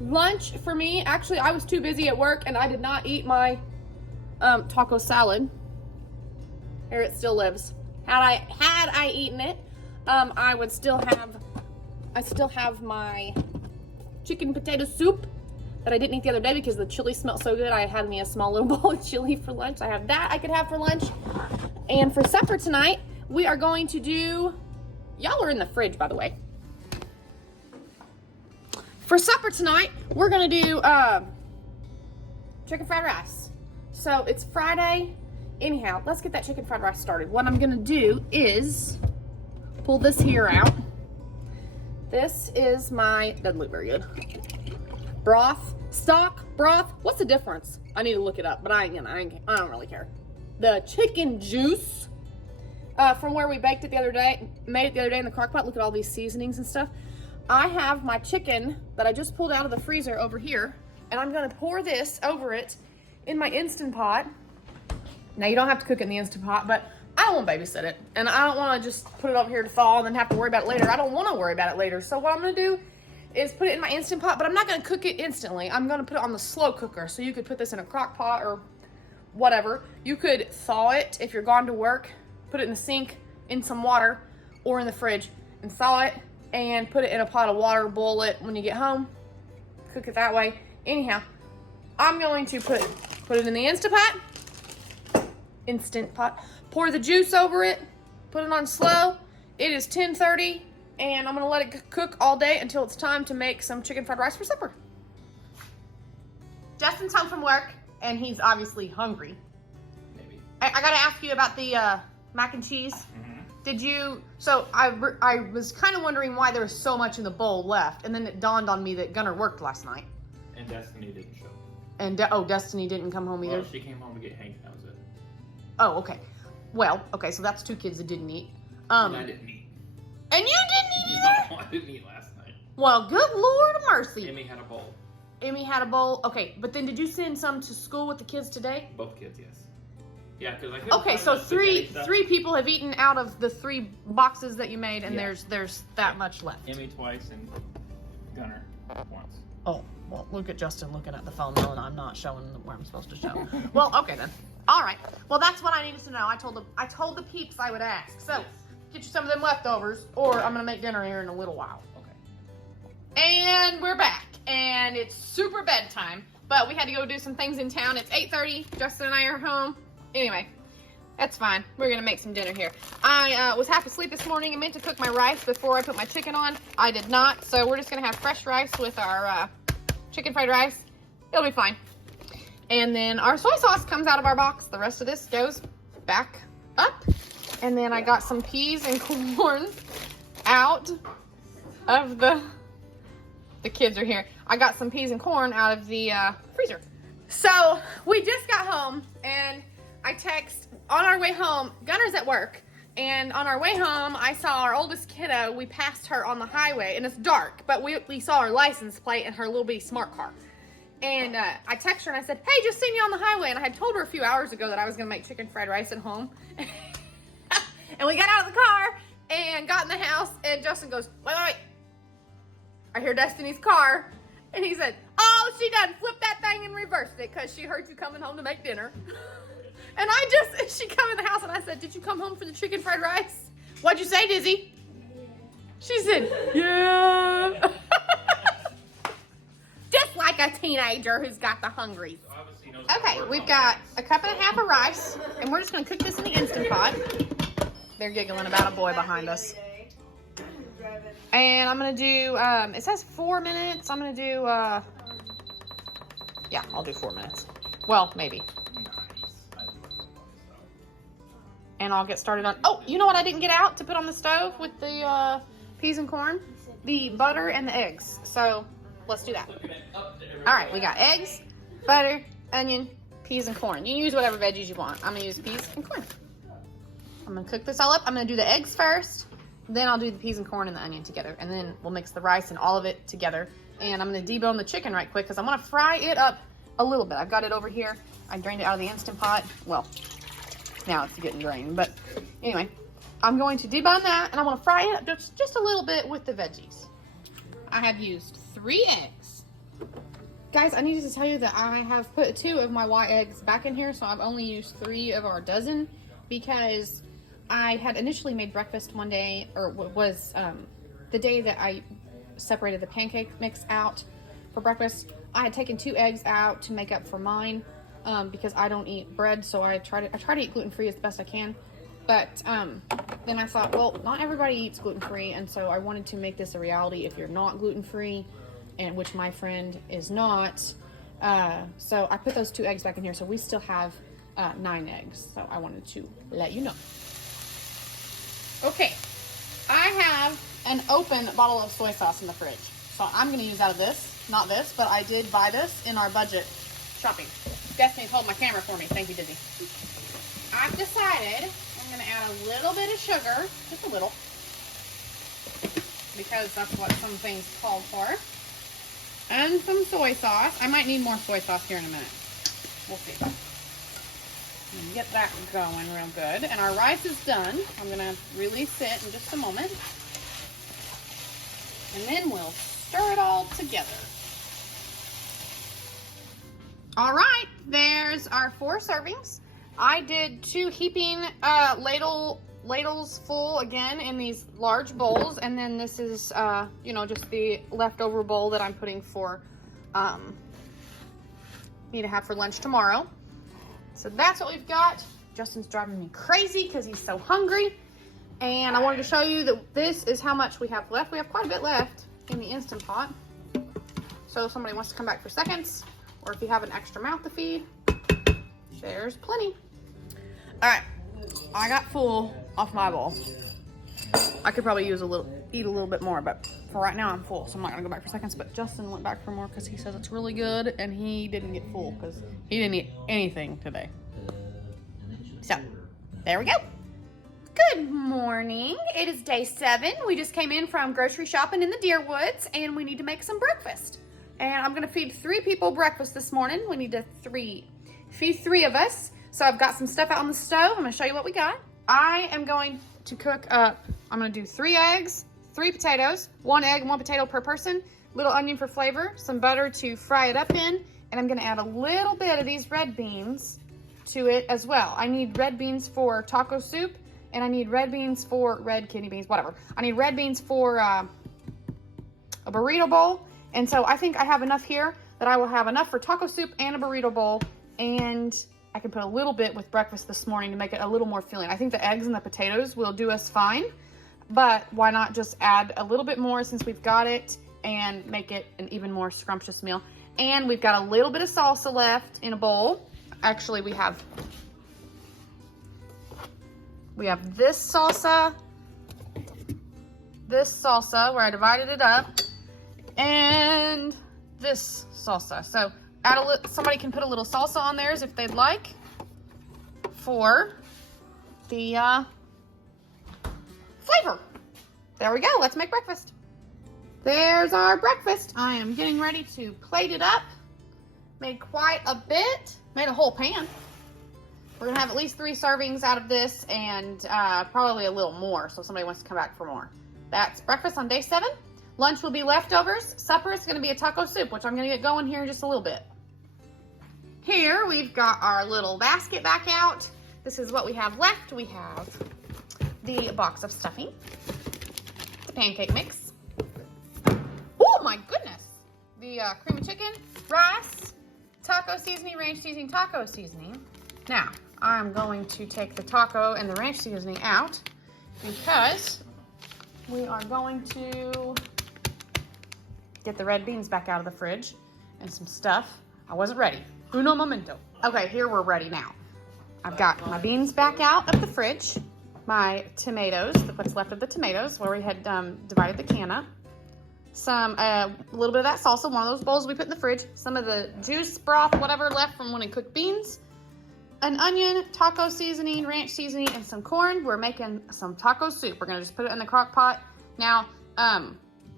Lunch for me, actually I was too busy at work and I did not eat my taco salad. Here it still lives. Had I eaten it, I still have my chicken potato soup that I didn't eat the other day because the chili smelled so good. I had me a small little bowl of chili for lunch. I have that I could have for lunch. And for supper tonight, we are going to do, y'all are in the fridge, by the way. For supper tonight, we're gonna do chicken fried rice. So it's Friday. Anyhow, let's get that chicken fried rice started. What I'm gonna do is pull this here out. This is my, doesn't look very good. Broth, stock, broth. What's the difference? I need to look it up, but I don't really care. The chicken juice from where we baked it the other day, made it the other day in the crock pot. Look at all these seasonings and stuff. I have my chicken that I just pulled out of the freezer over here, and I'm gonna pour this over it in my Instant Pot. Now you don't have to cook it in the Instant Pot, but I don't want to babysit it, and I don't want to just put it over here to thaw and then have to worry about it later. I don't want to worry about it later. So what I'm gonna do is put it in my Instant Pot, but I'm not gonna cook it instantly. I'm gonna put it on the slow cooker. So you could put this in a crock pot or whatever. You could thaw it if you're gone to work, put it in the sink in some water or in the fridge and thaw it and put it in a pot of water, boil it when you get home, cook it that way. Anyhow, I'm going to put it in the Instant Pot, pour the juice over it, put it on slow. It is 10:30. And I'm gonna let it cook all day until it's time to make some chicken fried rice for supper. Justin's home from work, and he's obviously hungry. Maybe. I gotta ask you about the mac and cheese. Mm-hmm. Did you, so I was kind of wondering why there was so much in the bowl left, and then it dawned on me that Gunnar worked last night. And Destiny didn't show. And, Destiny didn't come home either? Well, she came home to get Hank, that was it. Oh, okay. Well, okay, so that's 2 kids that didn't eat. And I didn't eat. And you didn't eat either? No, I didn't eat last night. Well, good Lord of mercy. Emmy had a bowl. Emmy had a bowl. Okay, but then did you send some to school with the kids today? Both kids, yes. Yeah, because I couldn't Okay, find so that spaghetti stuff. 3 people have eaten out of the 3 boxes that you made, and Yeah. there's that much left. Emmy twice and Gunnar once. Oh, well, look at Justin looking at the phone now, and I'm not showing where I'm supposed to show. Well, okay then. All right. Well, that's what I needed to know. I told the peeps I would ask. So, get you some of them leftovers, or I'm gonna make dinner here in a little while. Okay. And we're back, and it's super bedtime, but we had to go do some things in town. It's 8:30. Justin and I are home. Anyway, that's fine. We're gonna make some dinner here. I was half asleep this morning and meant to cook my rice before I put my chicken on. I did not, so we're just gonna have fresh rice with our chicken fried rice. It'll be fine. And then our soy sauce comes out of our box. The rest of this goes back up. And then I got some peas and corn out of the kids are here. I got some peas and corn out of the freezer. So we just got home, and I text on our way home. Gunnar's at work, and on our way home, I saw our oldest kiddo. We passed her on the highway, and it's dark, but we saw her license plate and her little bitty smart car. And I texted her and I said, "Hey, just seen you on the highway." And I had told her a few hours ago that I was gonna make chicken fried rice at home. And we got out of the car and got in the house, and Justin goes, wait. I hear Destiny's car, and he said, "Oh, she done flipped that thing and reversed it because she heard you coming home to make dinner." And she come in the house, and I said, "Did you come home for the chicken fried rice?" "What'd you say, Dizzy?" She said, "Yeah." like a teenager who's got the hungries. Obviously knows Okay, we've got a cup and a half of rice, and we're just gonna cook this in the Instant Pot. They're giggling about a boy behind us. And I'm gonna do, it says 4 minutes. I'm gonna do, yeah, I'll do 4 minutes. Well, maybe. And I'll get started on, oh, you know what I didn't get out to put on the stove with the peas and corn? The butter and the eggs. So let's do that. All right, we got eggs, butter, onion, peas, and corn. You can use whatever veggies you want. I'm gonna use peas and corn. I'm gonna cook this all up. I'm gonna do the eggs first, then I'll do the peas and corn and the onion together, and then we'll mix the rice and all of it together. And I'm gonna debone the chicken right quick because I wanna fry it up a little bit. I've got it over here. I drained it out of the Instant Pot. Well, now it's getting drained, but anyway, I'm going to debone that, and I want to fry it up just a little bit with the veggies. I have used 3 eggs. Guys, I needed to tell you that I have put 2 of my white eggs back in here, so I've only used 3 of our dozen because I had initially made breakfast one day, or was the day that I separated the pancake mix out for breakfast. I had taken 2 eggs out to make up for mine because I don't eat bread, so I try to eat gluten-free as best I can. But then I thought, well, not everybody eats gluten-free, and so I wanted to make this a reality if you're not gluten-free, and which my friend is not. So I put those 2 eggs back in here, so we still have 9 eggs. So I wanted to let you know. Okay, I have an open bottle of soy sauce in the fridge, so I'm going to use out of this. Not this, but I did buy this in our budget shopping. Destiny's holding my camera for me. Thank you, Disney. I've decided I'm going to add a little bit of sugar, just a little, because that's what some things called for, and some soy sauce. I might need more soy sauce here in a minute. We'll see. And get that going real good. And our rice is done. I'm going to release it in just a moment. And then we'll stir it all together. All right, there's our 4 servings. I did 2 heaping ladles full again in these large bowls, and then this is, you know, just the leftover bowl that I'm putting for me to have for lunch tomorrow. So that's what we've got. Justin's driving me crazy because he's so hungry, and I wanted to show you that this is how much we have left. We have quite a bit left in the Instant Pot. So if somebody wants to come back for seconds, or if you have an extra mouth to feed, there's plenty. All right, I got full off my bowl. I could probably eat a little bit more, but for right now I'm full, so I'm not gonna go back for seconds. But Justin went back for more because he says it's really good, and he didn't get full because he didn't eat anything today. So there we go. Good morning. It is day 7. We just came in from grocery shopping in the Deerwoods, and we need to make some breakfast. And I'm gonna feed 3 people breakfast this morning. We need to feed 3 of us. So I've got some stuff out on the stove. I'm gonna show you what we got. I am going to cook up, I'm gonna do 3 eggs, 3 potatoes, 1 egg, 1 potato per person, little onion for flavor, some butter to fry it up in, and I'm gonna add a little bit of these red beans to it as well. I need red beans for taco soup, and I need red beans for red kidney beans, whatever. I need red beans for a burrito bowl. And so I think I have enough here that I will have enough for taco soup and a burrito bowl, and I can put a little bit with breakfast this morning to make it a little more filling. I think the eggs and the potatoes will do us fine, but why not just add a little bit more since we've got it and make it an even more scrumptious meal. And we've got a little bit of salsa left in a bowl. Actually, we have this salsa where I divided it up, and this salsa. So somebody can put a little salsa on theirs if they'd like for the flavor. There we go. Let's make breakfast. There's our breakfast. I am getting ready to plate it up. Made quite a bit. Made a whole pan. We're gonna have at least 3 servings out of this, and probably a little more, so if somebody wants to come back for more. That's breakfast on day 7. Lunch will be leftovers. Supper is gonna be a taco soup, which I'm gonna get going here in just a little bit. Here we've got our little basket back out. This is what we have left. We have the box of stuffing, the pancake mix. Oh my goodness. the cream of chicken, rice, taco seasoning, ranch seasoning, taco seasoning. Now, I'm going to take the taco and the ranch seasoning out because we are going to get the red beans back out of the fridge and some stuff. I wasn't ready. Uno momento. Okay, here we're ready now. I've got my beans back out of the fridge, my tomatoes, what's left of the tomatoes, where we had divided the can up, some, a little bit of that salsa, one of those bowls we put in the fridge, some of the juice, broth, whatever left from when I cooked beans, an onion, taco seasoning, ranch seasoning, and some corn. We're making some taco soup. We're gonna just put it in the crock pot. Now,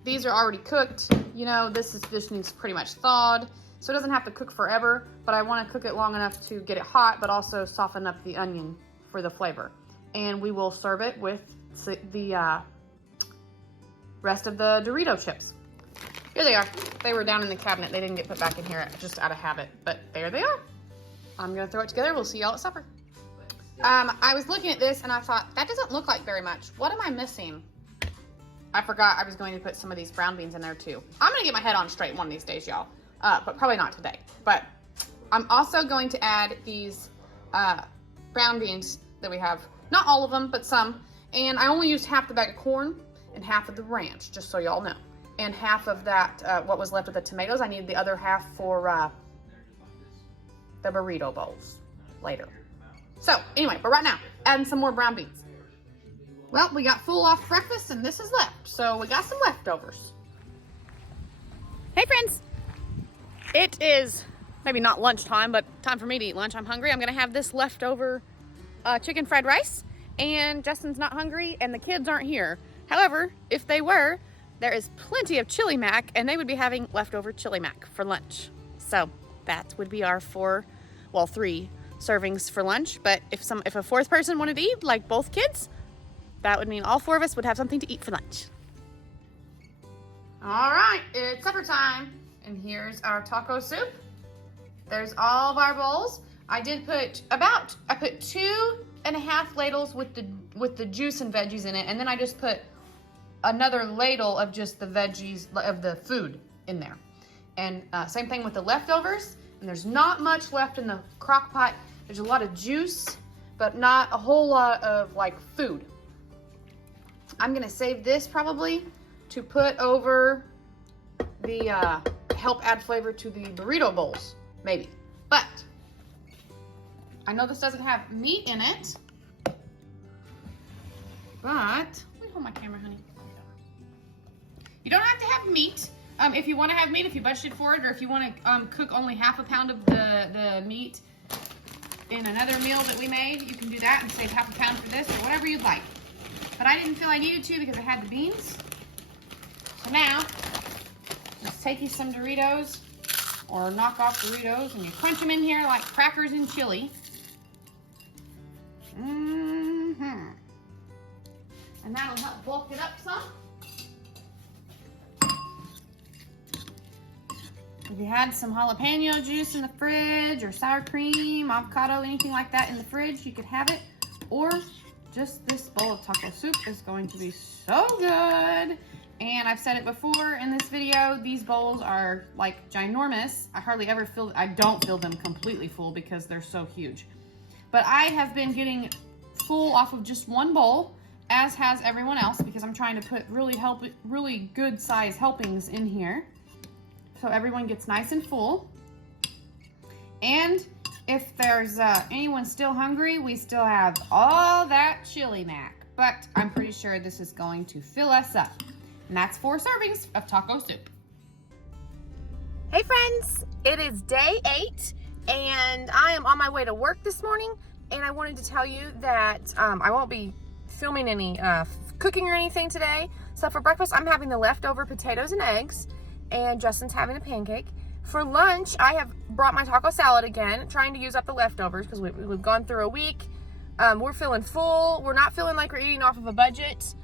these are already cooked. You know, this needs pretty much thawed. So it doesn't have to cook forever, but I want to cook it long enough to get it hot, but also soften up the onion for the flavor. And we will serve it with the rest of the Burrito chips. Here they are. They were down in the cabinet. They didn't get put back in here just out of habit, but there they are. I'm gonna throw it together. We'll see y'all at supper. I was looking at this and I thought, that doesn't look like very much. What am I missing? I forgot I was going to put some of these brown beans in there too. I'm gonna get my head on straight one of these days, y'all. But probably not today. But I'm also going to add these brown beans that we have. Not all of them, but some. And I only used half the bag of corn and half of the ranch, just so y'all know. And half of that, what was left of the tomatoes, I needed the other half for the burrito bowls later. So anyway, but right now, adding some more brown beans. Well, we got full off breakfast and this is left. So we got some leftovers. Hey friends. It is maybe not lunchtime, but time for me to eat lunch. I'm hungry. I'm gonna have this leftover chicken fried rice, and Justin's not hungry and the kids aren't here. However, if they were, there is plenty of chili mac and they would be having leftover chili mac for lunch. So that would be our 3 servings for lunch. But if a fourth person wanted to eat, like both kids, that would mean all 4 of us would have something to eat for lunch. All right, it's supper time. And here's our taco soup. There's all of our bowls. I put 2.5 ladles with the juice and veggies in it, and then I just put another ladle of just the veggies of the food in there. And same thing with the leftovers. And there's not much left in the crock pot. There's a lot of juice, but not a whole lot of like food. I'm gonna save this probably to put over the help add flavor to the burrito bowls, maybe. But I know this doesn't have meat in it, but let me hold my camera, honey. You don't have to have meat. If you want to have meat, if you budgeted for it, or if you want to cook only half a pound of the meat in another meal that we made, you can do that and save half a pound for this or whatever you'd like. But I didn't feel I needed to because I had the beans. So now, just take you some Doritos or knockoff Doritos and you crunch them in here like crackers and chili. And that'll help bulk it up some. If you had some jalapeno juice in the fridge or sour cream, avocado, anything like that in the fridge, you could have it. Or just this bowl of taco soup is going to be so good. And I've said it before in this video, these bowls are like ginormous. I don't fill them completely full because they're so huge. But I have been getting full off of just one bowl, as has everyone else, because I'm trying to put really good size helpings in here. So everyone gets nice and full. And if there's anyone still hungry, we still have all that chili mac. But I'm pretty sure this is going to fill us up. And that's 4 servings of taco soup. Hey friends, it is day 8 and I am on my way to work this morning, and I wanted to tell you that I won't be filming any cooking or anything today. So for breakfast, I'm having the leftover potatoes and eggs, and Justin's having a pancake. For lunch, I have brought my taco salad again, trying to use up the leftovers because we've gone through a week. We're feeling full. We're not feeling like we're eating off of a budget.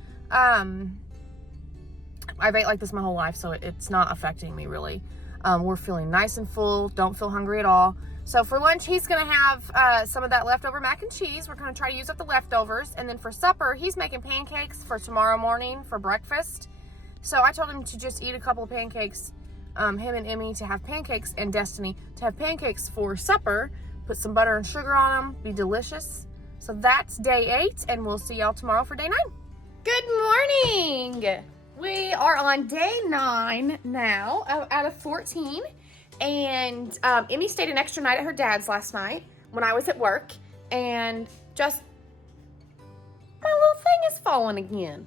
I've ate like this my whole life, so it's not affecting me really. We're feeling nice and full, don't feel hungry at all. So for lunch, he's gonna have some of that leftover mac and cheese. We're gonna try to use up the leftovers. And then for supper, he's making pancakes for tomorrow morning for breakfast. So I told him to just eat a couple of pancakes him and Emmy to have pancakes and Destiny to have pancakes for supper. Put some butter and sugar on them, be delicious. So that's day 8, and we'll see y'all tomorrow for day 9. Good morning. We are on day 9 now out of 14. And Emmy stayed an extra night at her dad's last night when I was at work. And just, my little thing is falling again.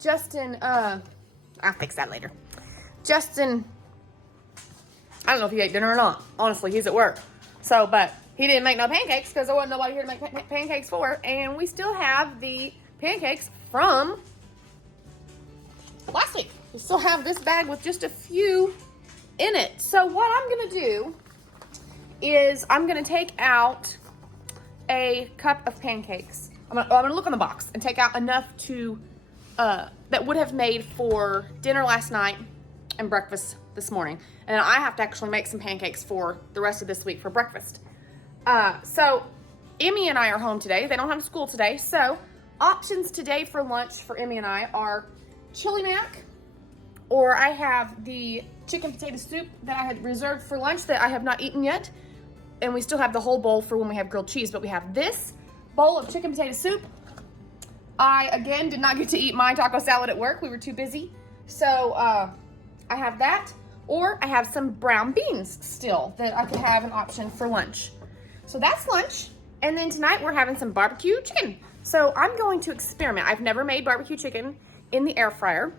Justin, I'll fix that later. Justin, I don't know if he ate dinner or not. Honestly, he's at work. So, but he didn't make no pancakes because there wasn't nobody here to make pancakes for. And we still have the pancakes from last week. We still have this bag with just a few in it. So what I'm going to do is I'm going to take out a cup of pancakes. I'm going to look on the box and take out enough to that would have made for dinner last night and breakfast this morning. And I have to actually make some pancakes for the rest of this week for breakfast. So Emmy and I are home today. They don't have school today. So options today for lunch for Emmy and I are chili mac, or I have the chicken potato soup that I had reserved for lunch that I have not eaten yet. And we still have the whole bowl for when we have grilled cheese, but we have this bowl of chicken potato soup. I, again, did not get to eat my taco salad at work. We were too busy. So I have that, or I have some brown beans still that I could have an option for lunch. So that's lunch. And then tonight we're having some barbecue chicken. So I'm going to experiment. I've never made barbecue chicken in the air fryer,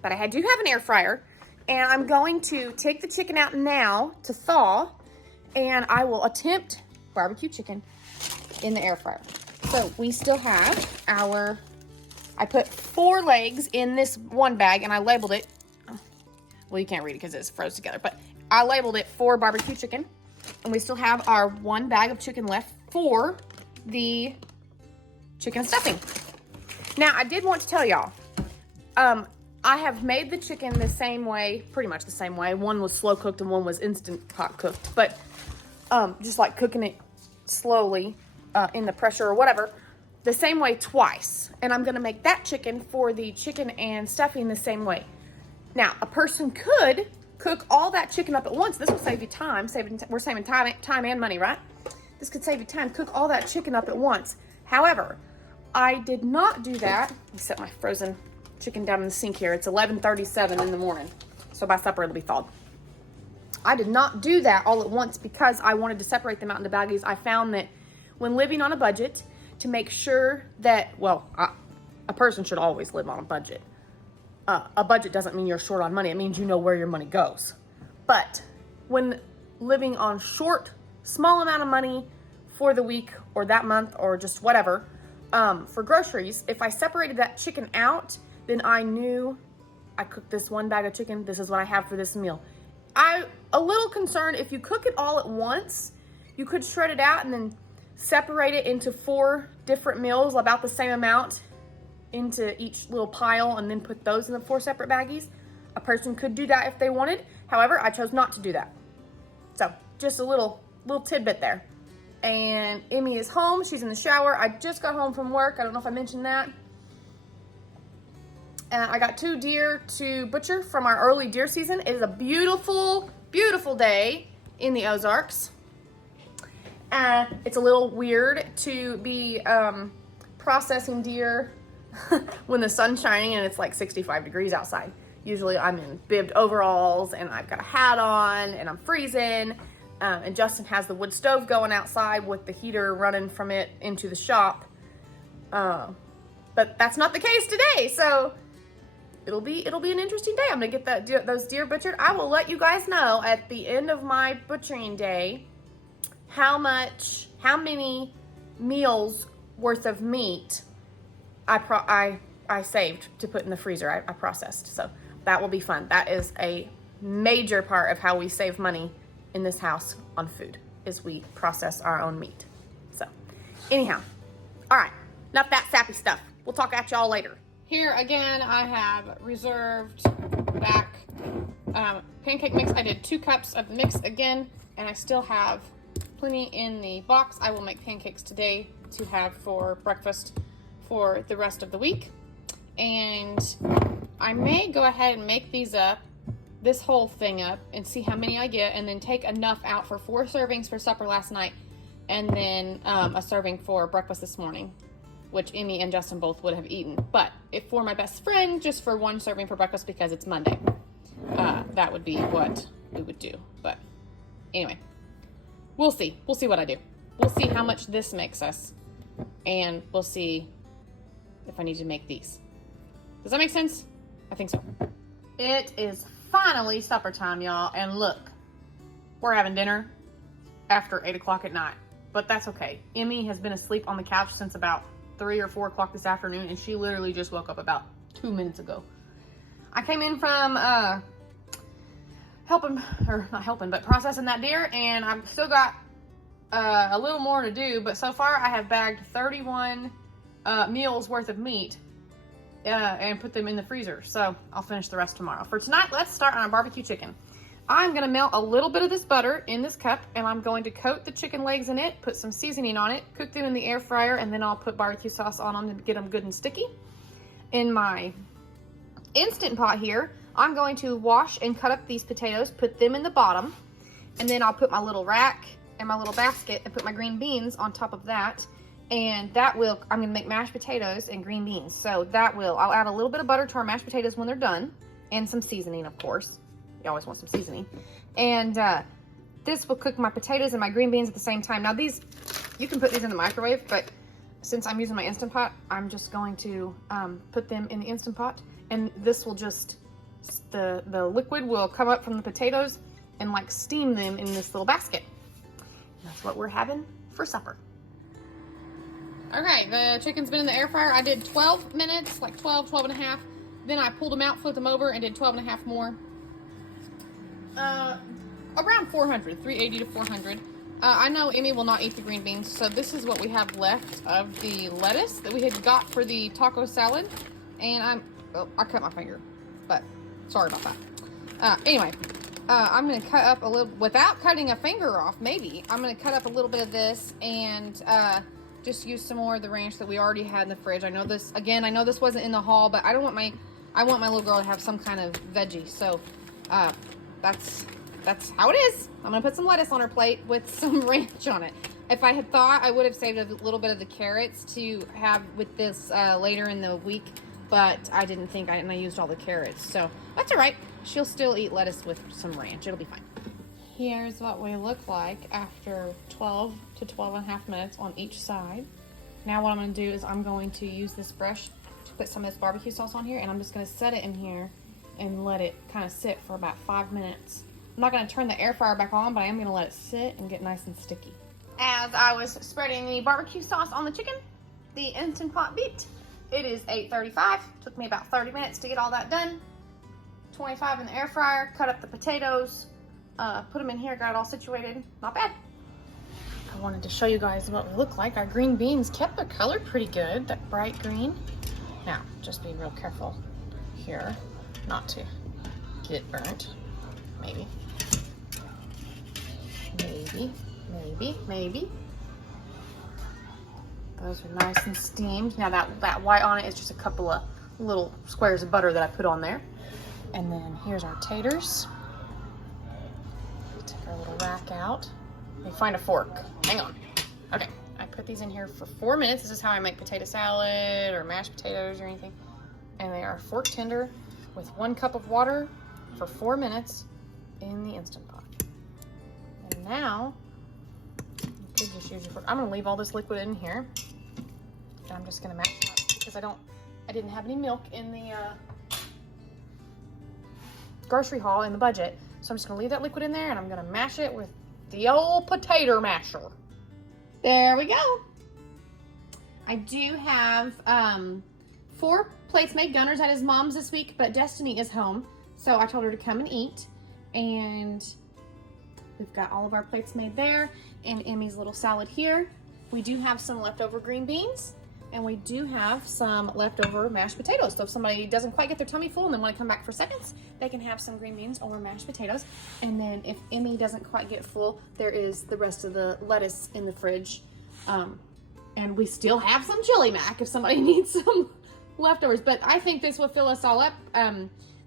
but I do have an air fryer. And I'm going to take the chicken out now to thaw, and I will attempt barbecue chicken in the air fryer. So we still have I put 4 legs in this one bag, and I labeled it, well, you can't read it because it's froze together, but I labeled it for barbecue chicken. And we still have our 1 bag of chicken left for the chicken stuffing. Now, I did want to tell y'all, I have made the chicken the same way, pretty much the same way. One was slow cooked and one was instant hot cooked, but just like cooking it slowly in the pressure or whatever, the same way twice. And I'm gonna make that chicken for the chicken and stuffing the same way. Now, a person could cook all that chicken up at once. This will save you time. We're saving time and money, right? This could save you time. Cook all that chicken up at once. However, I did not do that. Let me set my frozen chicken down in the sink here. It's 11:37 in the morning. So by supper, it'll be thawed. I did not do that all at once because I wanted to separate them out into baggies. I found that when living on a budget, to make sure that, well, a person should always live on a budget. A budget doesn't mean you're short on money. It means you know where your money goes. But when living on small amount of money for the week or that month or just whatever, for groceries, if I separated that chicken out, then I knew I cooked this 1 bag of chicken. This is what I have for this meal. I'm a little concerned if you cook it all at once, you could shred it out and then separate it into 4 different meals, about the same amount into each little pile, and then put those in the 4 separate baggies. A person could do that if they wanted. However, I chose not to do that. So just a little tidbit there. And Emmy is home. She's in the shower. I just got home from work. I don't know if I mentioned that. I got 2 deer to butcher from our early deer season. It is a beautiful, beautiful day in the Ozarks. It's a little weird to be processing deer when the sun's shining and it's like 65 degrees outside. Usually I'm in bibbed overalls and I've got a hat on and I'm freezing. And Justin has the wood stove going outside with the heater running from it into the shop. But that's not the case today, so it'll be an interesting day. I'm gonna get those deer butchered. I will let you guys know at the end of my butchering day how many meals worth of meat I saved to put in the freezer. I processed, so that will be fun. That is a major part of how we save money in this house on food, is we process our own meat. So anyhow, all right, enough that sappy stuff. We'll talk at y'all later. Here again, I have reserved back pancake mix. I did 2 cups of mix again, and I still have plenty in the box. I will make pancakes today to have for breakfast for the rest of the week. And I may go ahead and make these up this whole thing up and see how many I get, and then take enough out for 4 servings for supper last night, and then a serving for breakfast this morning, which Emmy and Justin both would have eaten. But if for my best friend, just for 1 serving for breakfast because it's Monday, that would be what we would do. But anyway, we'll see. We'll see what I do. We'll see how much this makes us, and we'll see if I need to make these. Does that make sense? I think so. It is finally supper time, y'all, and look, we're having dinner after 8 o'clock at night, but that's okay. Emmy has been asleep on the couch since about 3 or 4 o'clock this afternoon, and she literally just woke up about 2 minutes ago. I came in from processing that deer, and I've still got a little more to do, but so far I have bagged 31 meals worth of meat and put them in the freezer, so I'll finish the rest tomorrow. For tonight, let's start on our barbecue chicken. I'm gonna melt a little bit of this butter in this cup, and I'm going to coat the chicken legs in it, put some seasoning on it, cook them in the air fryer, and then I'll put barbecue sauce on them to get them good and sticky. In my Instant Pot here, I'm going to wash and cut up these potatoes, put them in the bottom, and then I'll put my little rack and my little basket and put my green beans on top of that. And that will, I'm gonna make mashed potatoes and green beans. So that will, I'll add a little bit of butter to our mashed potatoes when they're done, and some seasoning, of course. You always want some seasoning. And this will cook my potatoes and my green beans at the same time. Now these, you can put these in the microwave, but since I'm using my Instant Pot, I'm just going to put them in the Instant Pot, and this will just, the liquid will come up from the potatoes and like steam them in this little basket. And that's what we're having for supper. Okay, the chicken's been in the air fryer. I did 12 minutes, like 12 and a half. Then I pulled them out, flipped them over, and did 12 and a half more. Around 400, 380 to 400. I know Emmy will not eat the green beans, so this is what we have left of the lettuce that we had got for the taco salad. And I cut my finger, but sorry about that. Anyway, I'm going to cut up a little, without cutting a finger off, maybe. I'm going to cut up a little bit of this and just use some more of the ranch that we already had in the fridge. I know this, again, I know this wasn't in the haul, but I want my little girl to have some kind of veggie. So that's how it is. I'm going to put some lettuce on her plate with some ranch on it. If I had thought, I would have saved a little bit of the carrots to have with this later in the week, but I didn't think, and I used all the carrots. So that's all right. She'll still eat lettuce with some ranch. It'll be fine. Here's what we look like after 12 to 12 and a half minutes on each side. Now what I'm going to do is I'm going to use this brush to put some of this barbecue sauce on here, and I'm just going to set it in here and let it kind of sit for about 5 minutes. I'm not going to turn the air fryer back on, but I am going to let it sit and get nice and sticky. As I was spreading the barbecue sauce on the chicken, the Instant Pot beeped. It is 8:35. Took me about 30 minutes to get all that done. 25 in the air fryer, cut up the potatoes, put them in here, got it all situated. Not bad. I wanted to show you guys what we look like. Our green beans kept their color pretty good, that bright green. Now, just be real careful here not to get burnt. Maybe. Those are nice and steamed. Now that white on it is just a couple of little squares of butter that I put on there. And then here's our taters. Take our little rack out. Let me find a fork. Hang on. Okay, I put these in here for 4 minutes. This is how I make potato salad or mashed potatoes or anything. And they are fork tender with 1 cup of water for 4 minutes in the Instant Pot. And now, you could just use your fork. I'm gonna leave all this liquid in here. And I'm just gonna mash it up because I didn't have any milk in the grocery haul in the budget. So I'm just gonna leave that liquid in there, and I'm gonna mash it with the old potato masher. There we go. I do have 4 plates made. Gunner's at his mom's this week, but Destiny is home. So I told her to come and eat. And we've got all of our plates made there, and Emmy's little salad here. We do have some leftover green beans, and we do have some leftover mashed potatoes. So if somebody doesn't quite get their tummy full and they want to come back for seconds, they can have some green beans or mashed potatoes. And then if Emmy doesn't quite get full, there is the rest of the lettuce in the fridge. And we still have some chili mac if somebody needs some leftovers. But I think this will fill us all up.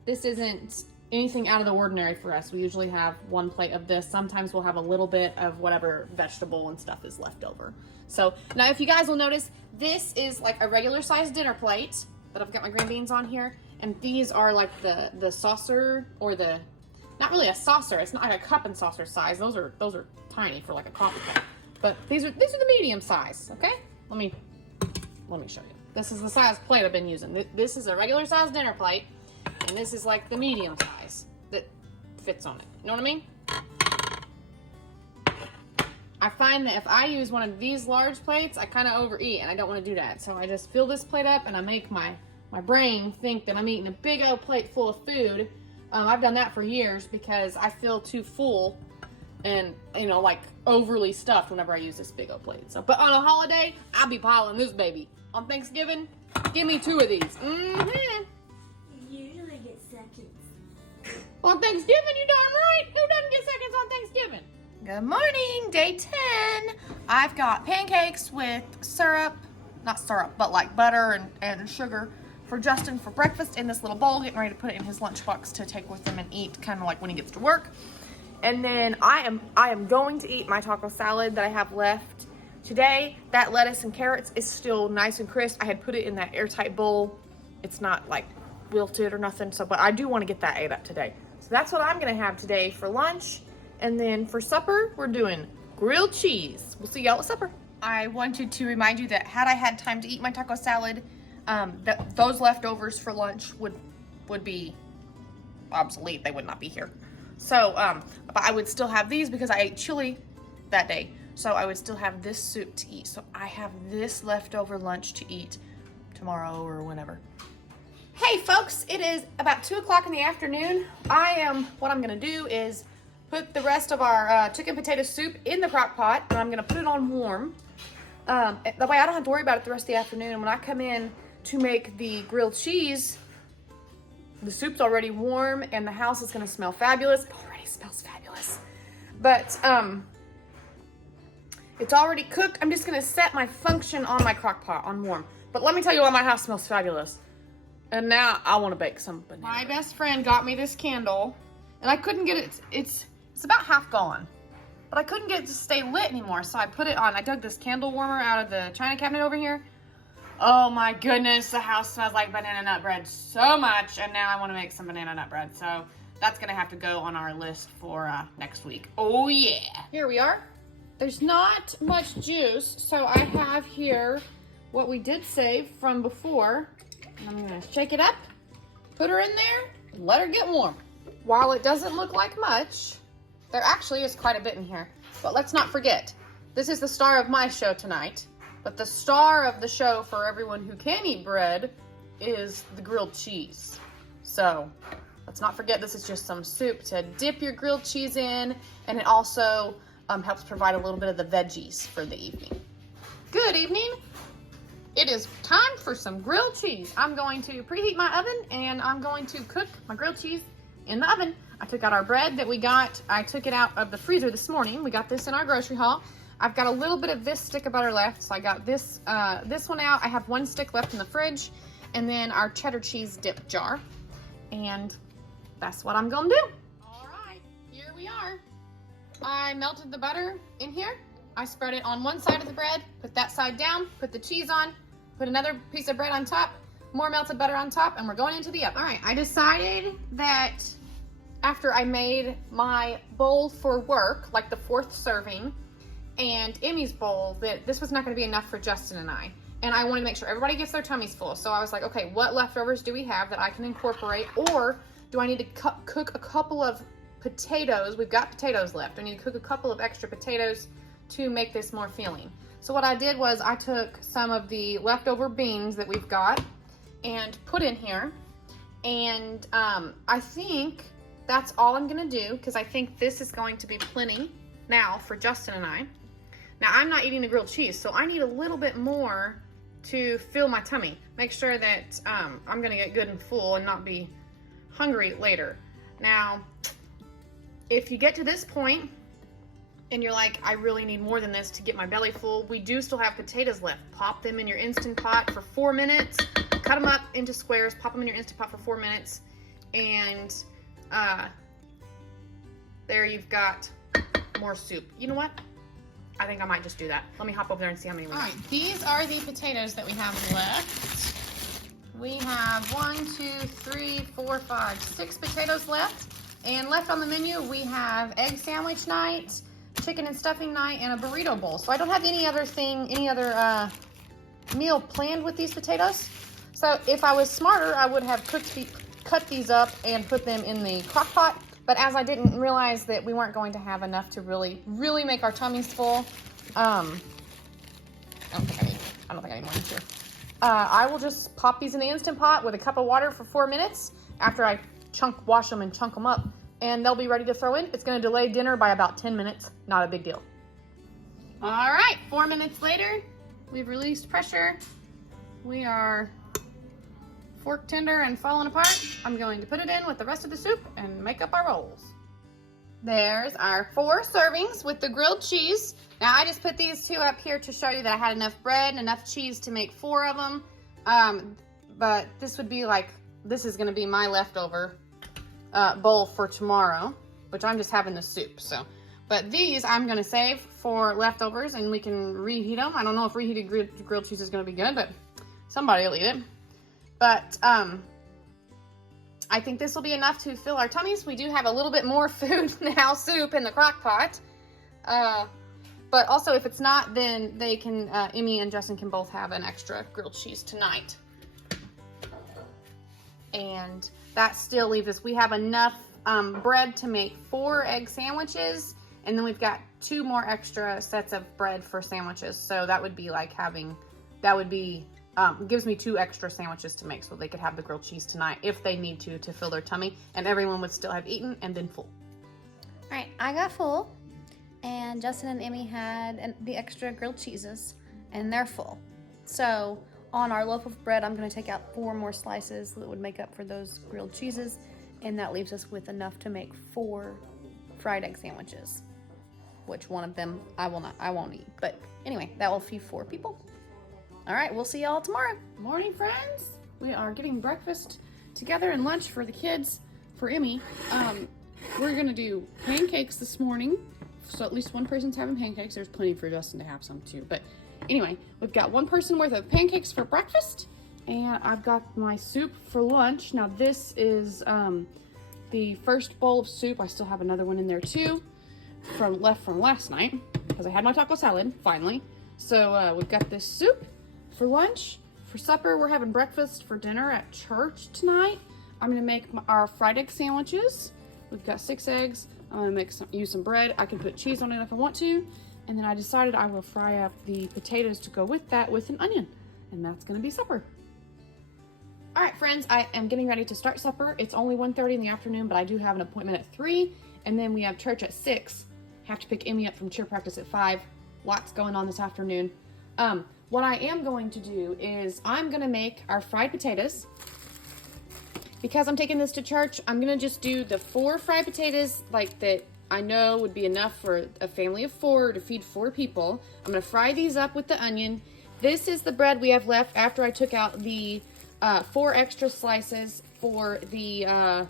This isn't anything out of the ordinary for us. We usually have 1 plate of this. Sometimes we'll have a little bit of whatever vegetable and stuff is left over. So now if you guys will notice, this is like a regular sized dinner plate, but I've got my green beans on here. And these are like the saucer, or the, not really a saucer. It's not like a cup and saucer size. Those are tiny for like a coffee cup. But these are the medium size, okay? Let me show you. This is the size plate I've been using. This is a regular size dinner plate, and this is like the medium size that fits on it. You know what I mean? I find that if I use one of these large plates, I kind of overeat, and I don't want to do that. So I just fill this plate up, and I make my brain think that I'm eating a big old plate full of food. I've done that for years because I feel too full and, you know, like overly stuffed whenever I use this big old plate. So, but on a holiday, I'll be piling this baby. On Thanksgiving, give me 2 of these. Mm-hmm. You usually get seconds. On Thanksgiving, you darn right. Who doesn't get seconds on Thanksgiving? Good morning, day 10. I've got pancakes with syrup, not syrup, but like butter and sugar for Justin for breakfast in this little bowl, getting ready to put it in his lunchbox to take with him and eat kind of like when he gets to work. And then I am going to eat my taco salad that I have left today. That lettuce and carrots is still nice and crisp. I had put it in that airtight bowl. It's not like wilted or nothing, so but I do want to get that ate up today. So that's what I'm gonna have today for lunch. And then for supper, we're doing grilled cheese. We'll see y'all at supper. I wanted to remind you that had I had time to eat my taco salad, those leftovers for lunch would be obsolete. They would not be here. So, but I would still have these because I ate chili that day. So I would still have this soup to eat. So I have this leftover lunch to eat tomorrow or whenever. Hey folks, it is about 2 o'clock in the afternoon. What I'm gonna do is put the rest of our chicken potato soup in the crock pot, and I'm gonna put it on warm. That way I don't have to worry about it the rest of the afternoon. When I come in to make the grilled cheese, the soup's already warm and the house is gonna smell fabulous. It already smells fabulous. But it's already cooked. I'm just gonna set my function on my crock pot on warm. But let me tell you why my house smells fabulous. And now I wanna bake some banana. My best friend got me this candle and I couldn't get it, it's about half gone. But I couldn't get it to stay lit anymore, so I put it on. I dug this candle warmer out of the china cabinet over here. Oh my goodness, the house smells like banana nut bread so much, and now I want to make some banana nut bread. So that's gonna have to go on our list for next week. Oh yeah. Here we are. There's not much juice, so I have here what we did save from before. I'm gonna shake it up, put her in there, and let her get warm. While it doesn't look like much, there actually is quite a bit in here. But let's not forget, this is the star of my show tonight. But the star of the show for everyone who can eat bread is the grilled cheese. So let's not forget, this is just some soup to dip your grilled cheese in, and it also helps provide a little bit of the veggies for the evening. Good evening. It is time for some grilled cheese. I'm going to preheat my oven, and I'm going to cook my grilled cheese in the oven. I took out our bread that we got. I took it out of the freezer this morning. We got this in our grocery haul. I've got a little bit of this stick of butter left, so I got this one out. I have 1 stick left in the fridge, and then our cheddar cheese dip jar, and that's what I'm gonna do. All right, here we are. I melted the butter in here. I spread it on one side of the bread, put that side down, put the cheese on, put another piece of bread on top, more melted butter on top, and we're going into the oven. All right, I decided that after I made my bowl for work, like the 4th serving, and Emmy's bowl, that this was not going to be enough for Justin and I. And I wanted to make sure everybody gets their tummies full. So I was like, okay, what leftovers do we have that I can incorporate? Or do I need to cook a couple of potatoes? We've got potatoes left. I need to cook a couple of extra potatoes to make this more filling. So what I did was I took some of the leftover beans that we've got and put in here. And I think that's all I'm going to do, because I think this is going to be plenty now for Justin and I. Now, I'm not eating the grilled cheese, so I need a little bit more to fill my tummy. Make sure that I'm gonna get good and full and not be hungry later. Now, if you get to this point and you're like, I really need more than this to get my belly full, we do still have potatoes left. Pop them in your Instant Pot for 4 minutes, cut them up into squares, pop them in your Instant Pot for 4 minutes, and there you've got more soup. You know what? I think I might just do that. Let me hop over there and see how many we got. All right, these are the potatoes that we have left. We have 1, 2, 3, 4, 5, 6 potatoes left. And left on the menu, we have egg sandwich night, chicken and stuffing night, and a burrito bowl. So I don't have any other meal planned with these potatoes. So if I was smarter, I would have cut these up and put them in the crock pot. But as I didn't realize that we weren't going to have enough to really make our tummies full, I don't think I need more than 2. I will just pop these in the Instant Pot with a cup of water for 4 minutes after I wash them and chunk them up, and they'll be ready to throw in. It's going to delay dinner by about 10 minutes. Not a big deal. All right, 4 minutes later, we've released pressure. We are fork tender and falling apart. I'm going to put it in with the rest of the soup and make up our rolls. There's our 4 servings with the grilled cheese. Now I just put these 2 up here to show you that I had enough bread and enough cheese to make 4 of them. But this is gonna be my leftover bowl for tomorrow, which I'm just having the soup, so. But these I'm gonna save for leftovers and we can reheat them. I don't know if reheated grilled cheese is gonna be good, but somebody will eat it. But I think this will be enough to fill our tummies. We do have a little bit more food now, soup in the crock pot. But also if it's not, then they can, Emmy and Justin can both have an extra grilled cheese tonight. And that still leaves us, we have enough bread to make 4 egg sandwiches. And then we've got 2 more extra sets of bread for sandwiches. So that would be like gives me 2 extra sandwiches to make so they could have the grilled cheese tonight if they need to fill their tummy, and everyone would still have eaten and been full. All right, I got full, and Justin and Emmy had the extra grilled cheeses, and they're full. So on our loaf of bread, I'm going to take out 4 more slices that would make up for those grilled cheeses, and that leaves us with enough to make 4 fried egg sandwiches, which one of them I won't eat. But anyway, that will feed 4 people. All right, we'll see y'all tomorrow. Morning, friends. We are getting breakfast together and lunch for the kids, for Emmy. We're gonna do pancakes this morning. So at least one person's having pancakes. There's plenty for Justin to have some too. But anyway, we've got 1 person worth of pancakes for breakfast, and I've got my soup for lunch. Now this is the first bowl of soup. I still have another one in there too, left from last night, because I had my taco salad, finally. So we've got this soup for lunch. For supper, we're having breakfast for dinner at church tonight. I'm gonna make our fried egg sandwiches. We've got 6 eggs. I'm gonna use some bread. I can put cheese on it if I want to. And then I decided I will fry up the potatoes to go with that with an onion. And that's gonna be supper. All right, friends, I am getting ready to start supper. It's only 1:30 in the afternoon, but I do have an appointment at 3. And then we have church at 6. Have to pick Emmy up from cheer practice at 5. Lots going on this afternoon. What I am going to do is I'm gonna make our fried potatoes. Because I'm taking this to church, I'm gonna just do the 4 fried potatoes like that I know would be enough for a family of 4 to feed 4 people. I'm gonna fry these up with the onion. This is the bread we have left after I took out the 4 extra slices for the,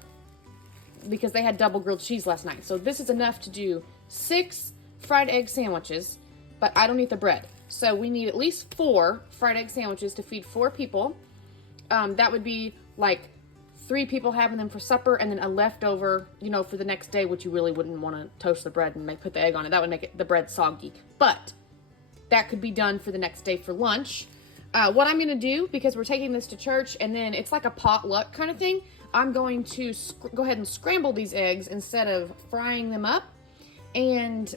because they had double grilled cheese last night. So this is enough to do 6 fried egg sandwiches, but I don't eat the bread. So we need at least 4 fried egg sandwiches to feed 4 people. That would be like 3 people having them for supper, and then a leftover, for the next day, which you really wouldn't want to toast the bread and put the egg on it. That would make the bread soggy. But that could be done for the next day for lunch. What I'm going to do, because we're taking this to church, and then it's like a potluck kind of thing, I'm going to go ahead and scramble these eggs instead of frying them up. And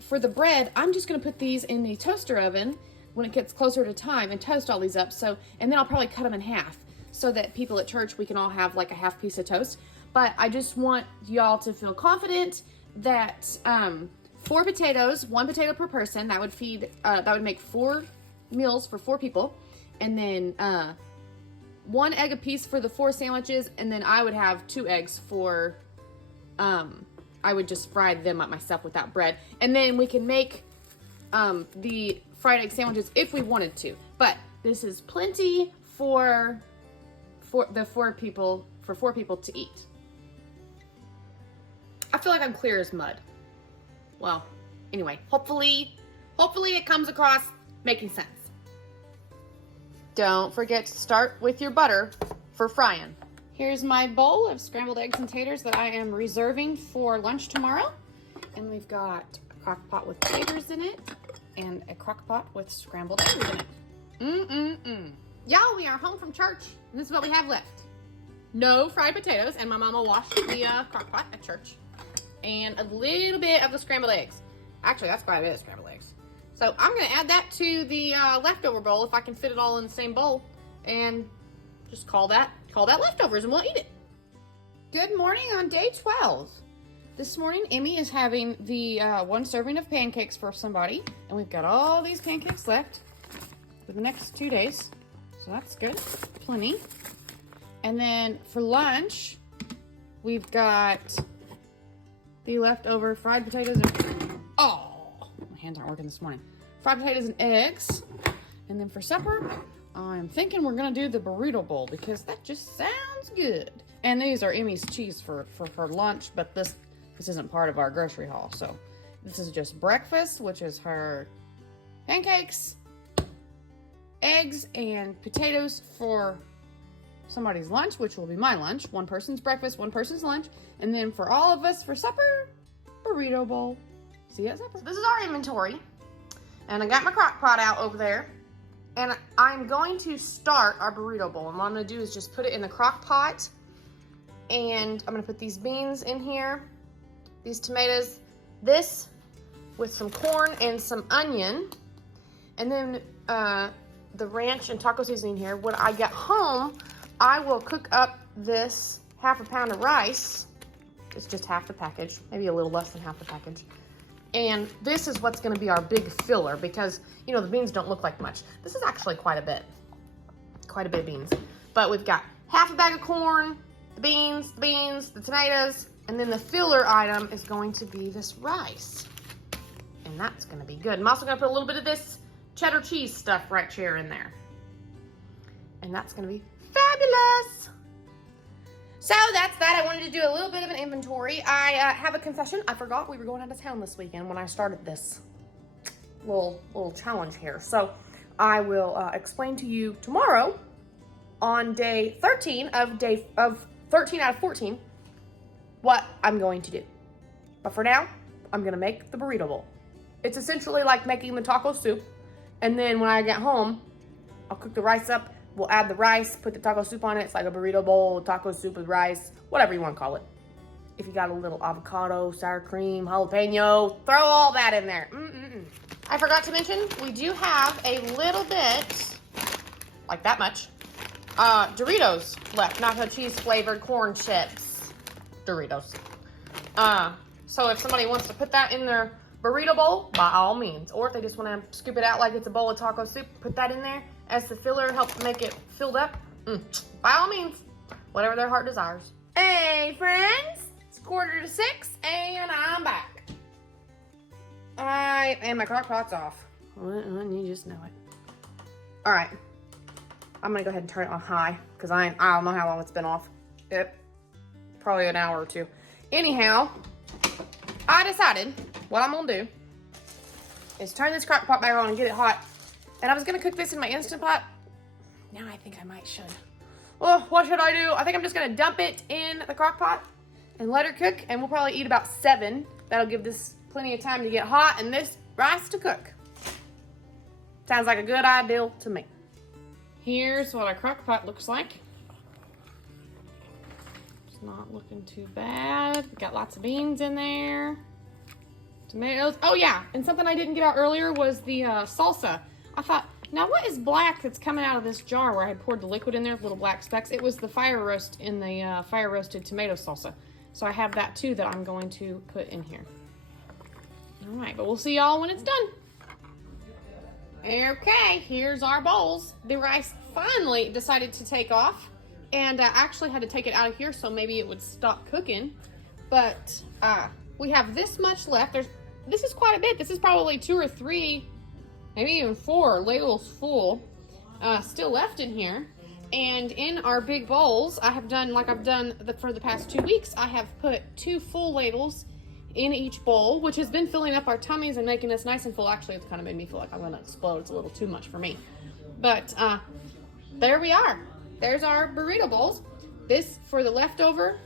for the bread, I'm just going to put these in the toaster oven when it gets closer to time and toast all these up. And then I'll probably cut them in half so that people at church, we can all have like a half piece of toast. But I just want y'all to feel confident that 4 potatoes, 1 potato per person, that would make 4 meals for 4 people. And then 1 egg apiece for the 4 sandwiches. And then I would have 2 eggs for, I would just fry them up myself without bread. And then we can make the fried egg sandwiches if we wanted to. But this is plenty for 4 people to eat. feel like I'm clear as mud. Well, anyway, hopefully it comes across making sense. Don't forget to start with your butter for frying. Here's my bowl of scrambled eggs and taters that I am reserving for lunch tomorrow. And we've got a crock pot with taters in it and a crock pot with scrambled eggs in it. Y'all, we are home from church and this is what we have left. No fried potatoes, and my mama washed the crock pot at church. And a little bit of the scrambled eggs. Actually, that's quite a bit of scrambled eggs. So I'm gonna add that to the leftover bowl if I can fit it all in the same bowl, and just call that leftovers, and we'll eat it. Good morning on day 12. This morning, Emmy is having the 1 serving of pancakes for somebody, and we've got all these pancakes left for the next 2 days, so that's good, plenty. And then for lunch, we've got the leftover fried potatoes and, my hands aren't working this morning. Fried potatoes and eggs. And then for supper, I'm thinking we're gonna do the burrito bowl because that just sounds good. And these are Emmy's cheese for her lunch, but this isn't part of our grocery haul. So this is just breakfast, which is her pancakes, eggs, and potatoes for somebody's lunch, which will be my lunch. One person's breakfast, one person's lunch. And then for all of us for supper, burrito bowl. See you at supper. So this is our inventory. And I got my crock pot out over there. And I'm going to start our burrito bowl. And what I'm going to do is just put it in the crock pot. And I'm going to put these beans in here. These tomatoes. This with some corn and some onion. And then the ranch and taco seasoning here. When I get home, I will cook up this half a pound of rice. It's just half the package, maybe a little less than half the package. And this is what's gonna be our big filler because, you know, the beans don't look like much. This is actually quite a bit of beans. But we've got half a bag of corn, the beans, the tomatoes, and then the filler item is going to be this rice. And that's gonna be good. I'm also gonna put a little bit of this cheddar cheese stuff right here in there. And that's gonna be fabulous. So that's that. I wanted to do a little bit of an inventory. I have a confession. I forgot we were going out of town this weekend when I started this little challenge here. So I will explain to you tomorrow on day 13 of 13 out of 14 what I'm going to do. But for now, I'm gonna make the burrito bowl. It's essentially like making the taco soup, and then when I get home, I'll cook the rice up. We'll add the rice, put the taco soup on it. It's like a burrito bowl, taco soup with rice, whatever you want to call it. If you got a little avocado, sour cream, jalapeno, throw all that in there. I forgot to mention, we do have a little bit, like that much, Doritos left. Nacho cheese flavored corn chips Doritos. So if somebody wants to put that in their burrito bowl, by all means. Or if they just want to scoop it out like it's a bowl of taco soup, put that in there as the filler, helps make it filled up. By all means, whatever their heart desires. Hey friends, it's 5:45 and I'm back. And my crock pot's off. You just know it. All right, I'm gonna go ahead and turn it on high because I don't know how long it's been off. Probably an hour or two. Anyhow, I decided what I'm gonna do is turn this crock pot back on and get it hot. And I was gonna cook this in my Instant Pot. Now I think I should. Oh, what should I do? I think I'm just gonna dump it in the crock pot and let her cook, and we'll probably eat about 7. That'll give this plenty of time to get hot and this rice to cook. Sounds like a good idea to me. Here's what our crock pot looks like. It's not looking too bad. We got lots of beans in there. Tomatoes. Oh yeah, and something I didn't get out earlier was the salsa. I thought, now what is black that's coming out of this jar where I had poured the liquid in there, little black specks? It was the fire roast in the fire roasted tomato salsa. So I have that too that I'm going to put in here. All right, but we'll see y'all when it's done. Okay, here's our bowls. The rice finally decided to take off, and I actually had to take it out of here so maybe it would stop cooking. But we have this much left. This is quite a bit. This is probably 2 or 3, maybe even 4 ladles full still left in here. And in our big bowls, I have done like I've done for the past 2 weeks, I have put 2 full ladles in each bowl, which has been filling up our tummies and making us nice and full. Actually, it's kind of made me feel like I'm gonna explode. It's a little too much for me. But there we are. There's our burrito bowls. This for the leftover.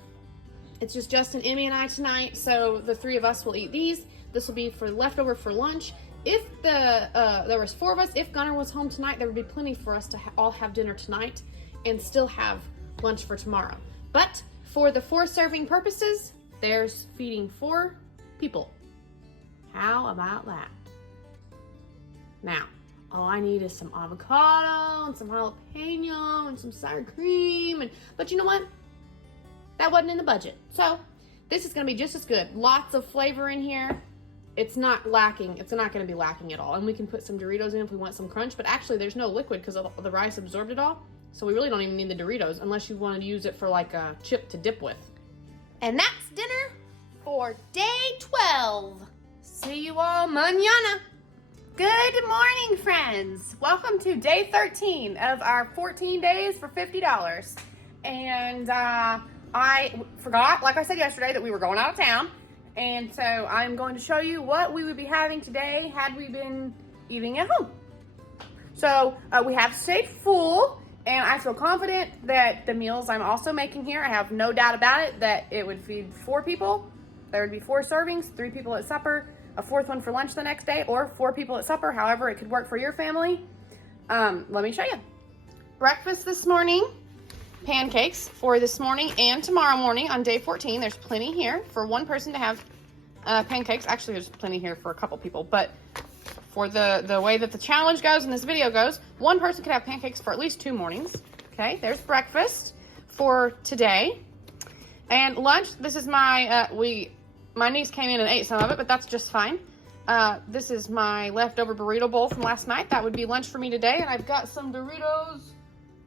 It's just Justin, Emmy, and I tonight, so the 3 of us will eat these. This will be for leftover for lunch. If there was 4 of us, if Gunnar was home tonight, there would be plenty for us to all have dinner tonight and still have lunch for tomorrow. But for the 4 serving purposes, there's feeding 4 people. How about that? Now, all I need is some avocado and some jalapeno and some sour cream. But you know what? That wasn't in the budget. So this is going to be just as good. Lots of flavor in here. It's not lacking. It's not going to be lacking at all. And we can put some Doritos in if we want some crunch. But actually, there's no liquid because the rice absorbed it all. So we really don't even need the Doritos unless you want to use it for like a chip to dip with. And that's dinner for day 12. See you all mañana. Good morning, friends. Welcome to day 13 of our 14 days for $50. And I forgot, like I said yesterday, that we were going out of town. And so I'm going to show you what we would be having today had we been eating at home. So we have stayed full. And I feel confident that the meals I'm also making here, I have no doubt about it, that it would feed 4 people. There would be 4 servings, 3 people at supper, a 4th one for lunch the next day, or 4 people at supper, however it could work for your family. Let me show you. Breakfast this morning, pancakes for this morning and tomorrow morning on day 14. There's plenty here for one person to have pancakes. Actually, there's plenty here for a couple people, but for the way that the challenge goes and this video goes, one person could have pancakes for at least 2 mornings. Okay, there's breakfast for today. And lunch, this is my, my niece came in and ate some of it, but that's just fine. This is my leftover burrito bowl from last night. That would be lunch for me today. And I've got some Doritos.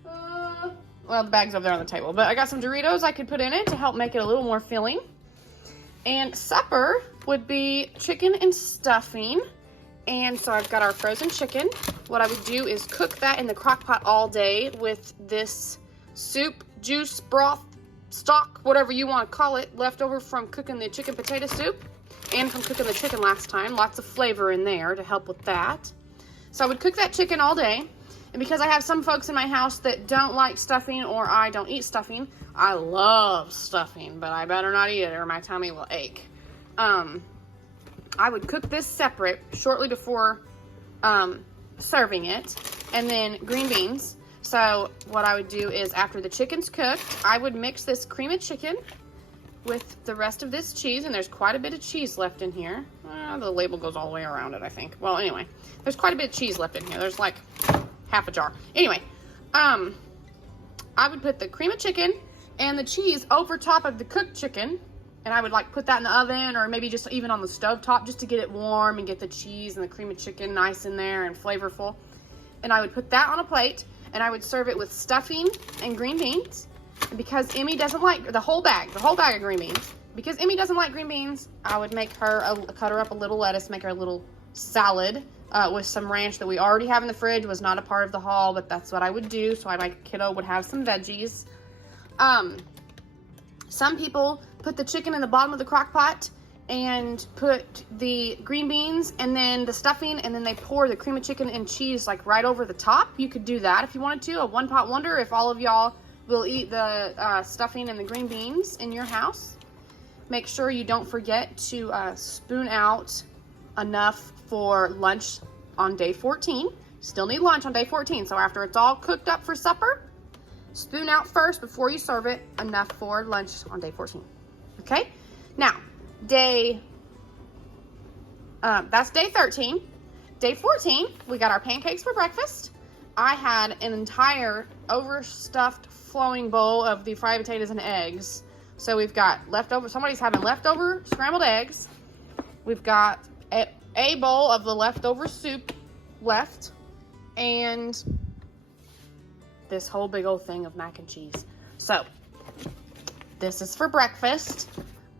Well, the bag's over there on the table, but I got some Doritos I could put in it to help make it a little more filling. And supper would be chicken and stuffing. And so I've got our frozen chicken. What I would do is cook that in the crock pot all day with this soup, juice, broth, stock, whatever you want to call it, left over from cooking the chicken potato soup and from cooking the chicken last time. Lots of flavor in there to help with that. So I would cook that chicken all day. And because I have some folks in my house that don't like stuffing or I don't eat stuffing, I love stuffing, but I better not eat it or my tummy will ache. I would cook this separate shortly before serving it, and then green beans. So what I would do is after the chicken's cooked, I would mix this cream of chicken with the rest of this cheese, and there's quite a bit of cheese left in here. The label goes all the way around it, I think. Well, anyway, there's quite a bit of cheese left in here. There's like half a jar. Anyway, I would put the cream of chicken and the cheese over top of the cooked chicken. And I would like put that in the oven or maybe just even on the stove top just to get it warm and get the cheese and the cream of chicken nice in there and flavorful. And I would put that on a plate and I would serve it with stuffing and green beans. And because Emmy doesn't like the whole bag of green beans, because Emmy doesn't like green beans, I would make her, cut her up a little lettuce, make her a little salad with some ranch that we already have in the fridge. Was not a part of the haul, but that's what I would do. So my kiddo would have some veggies. Some people put the chicken in the bottom of the crock pot and put the green beans and then the stuffing, and then they pour the cream of chicken and cheese like right over the top. You could do that if you wanted to. A one-pot wonder if all of y'all will eat the stuffing and the green beans in your house. Make sure you don't forget to spoon out enough for lunch on day 14. Still need lunch on day 14, so after it's all cooked up for supper, spoon out first before you serve it enough for lunch on day 14. Okay? Now, that's day 13. Day 14, we got our pancakes for breakfast. I had an entire overstuffed flowing bowl of the fried potatoes and eggs. So we've got leftover, somebody's having leftover scrambled eggs. We've got a bowl of the leftover soup left. And this whole big old thing of mac and cheese. So this is for breakfast.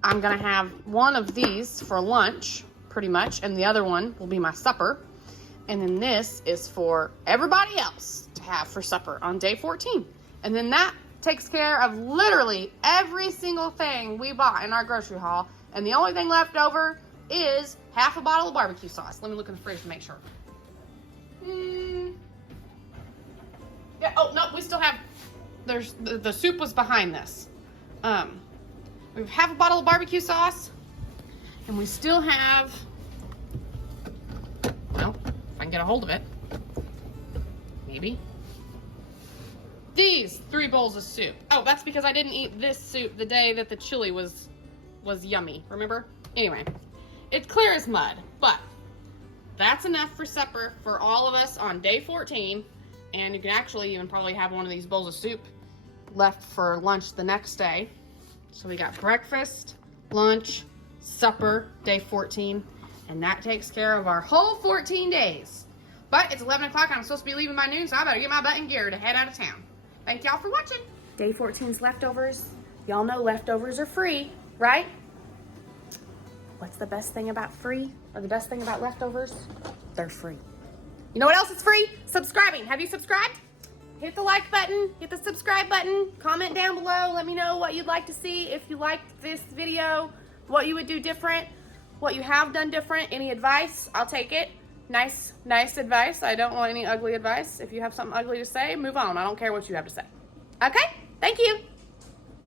I'm gonna have one of these for lunch, pretty much, and the other one will be my supper. And then this is for everybody else to have for supper on day 14. And then that takes care of literally every single thing we bought in our grocery haul And the only thing left over is half a bottle of barbecue sauce. Let me look in the fridge to make sure. Yeah, oh, no, we still have, there's, the soup was behind this. We have half a bottle of barbecue sauce. And we still have, well, if I can get a hold of it, maybe. These 3 bowls of soup. Oh, that's because I didn't eat this soup the day that the chili was yummy, remember? Anyway, it's clear as mud, but that's enough for supper for all of us on day 14. And you can actually even probably have one of these bowls of soup left for lunch the next day. So we got breakfast, lunch, supper, day 14, and that takes care of our whole 14 days. But it's 11 o'clock, I'm supposed to be leaving by noon, so I better get my butt in gear to head out of town. Thank y'all for watching. Day 14's leftovers. Y'all know leftovers are free, right? What's the best thing about free, or the best thing about leftovers? They're free. You know what else is free? Subscribing. Have you subscribed? Hit the like button, hit the subscribe button, comment down below, let me know what you'd like to see, if you liked this video, what you would do different, what you have done different, any advice, I'll take it. Nice advice. I don't want any ugly advice. If you have something ugly to say, move on. I don't care what you have to say. Okay? Thank you.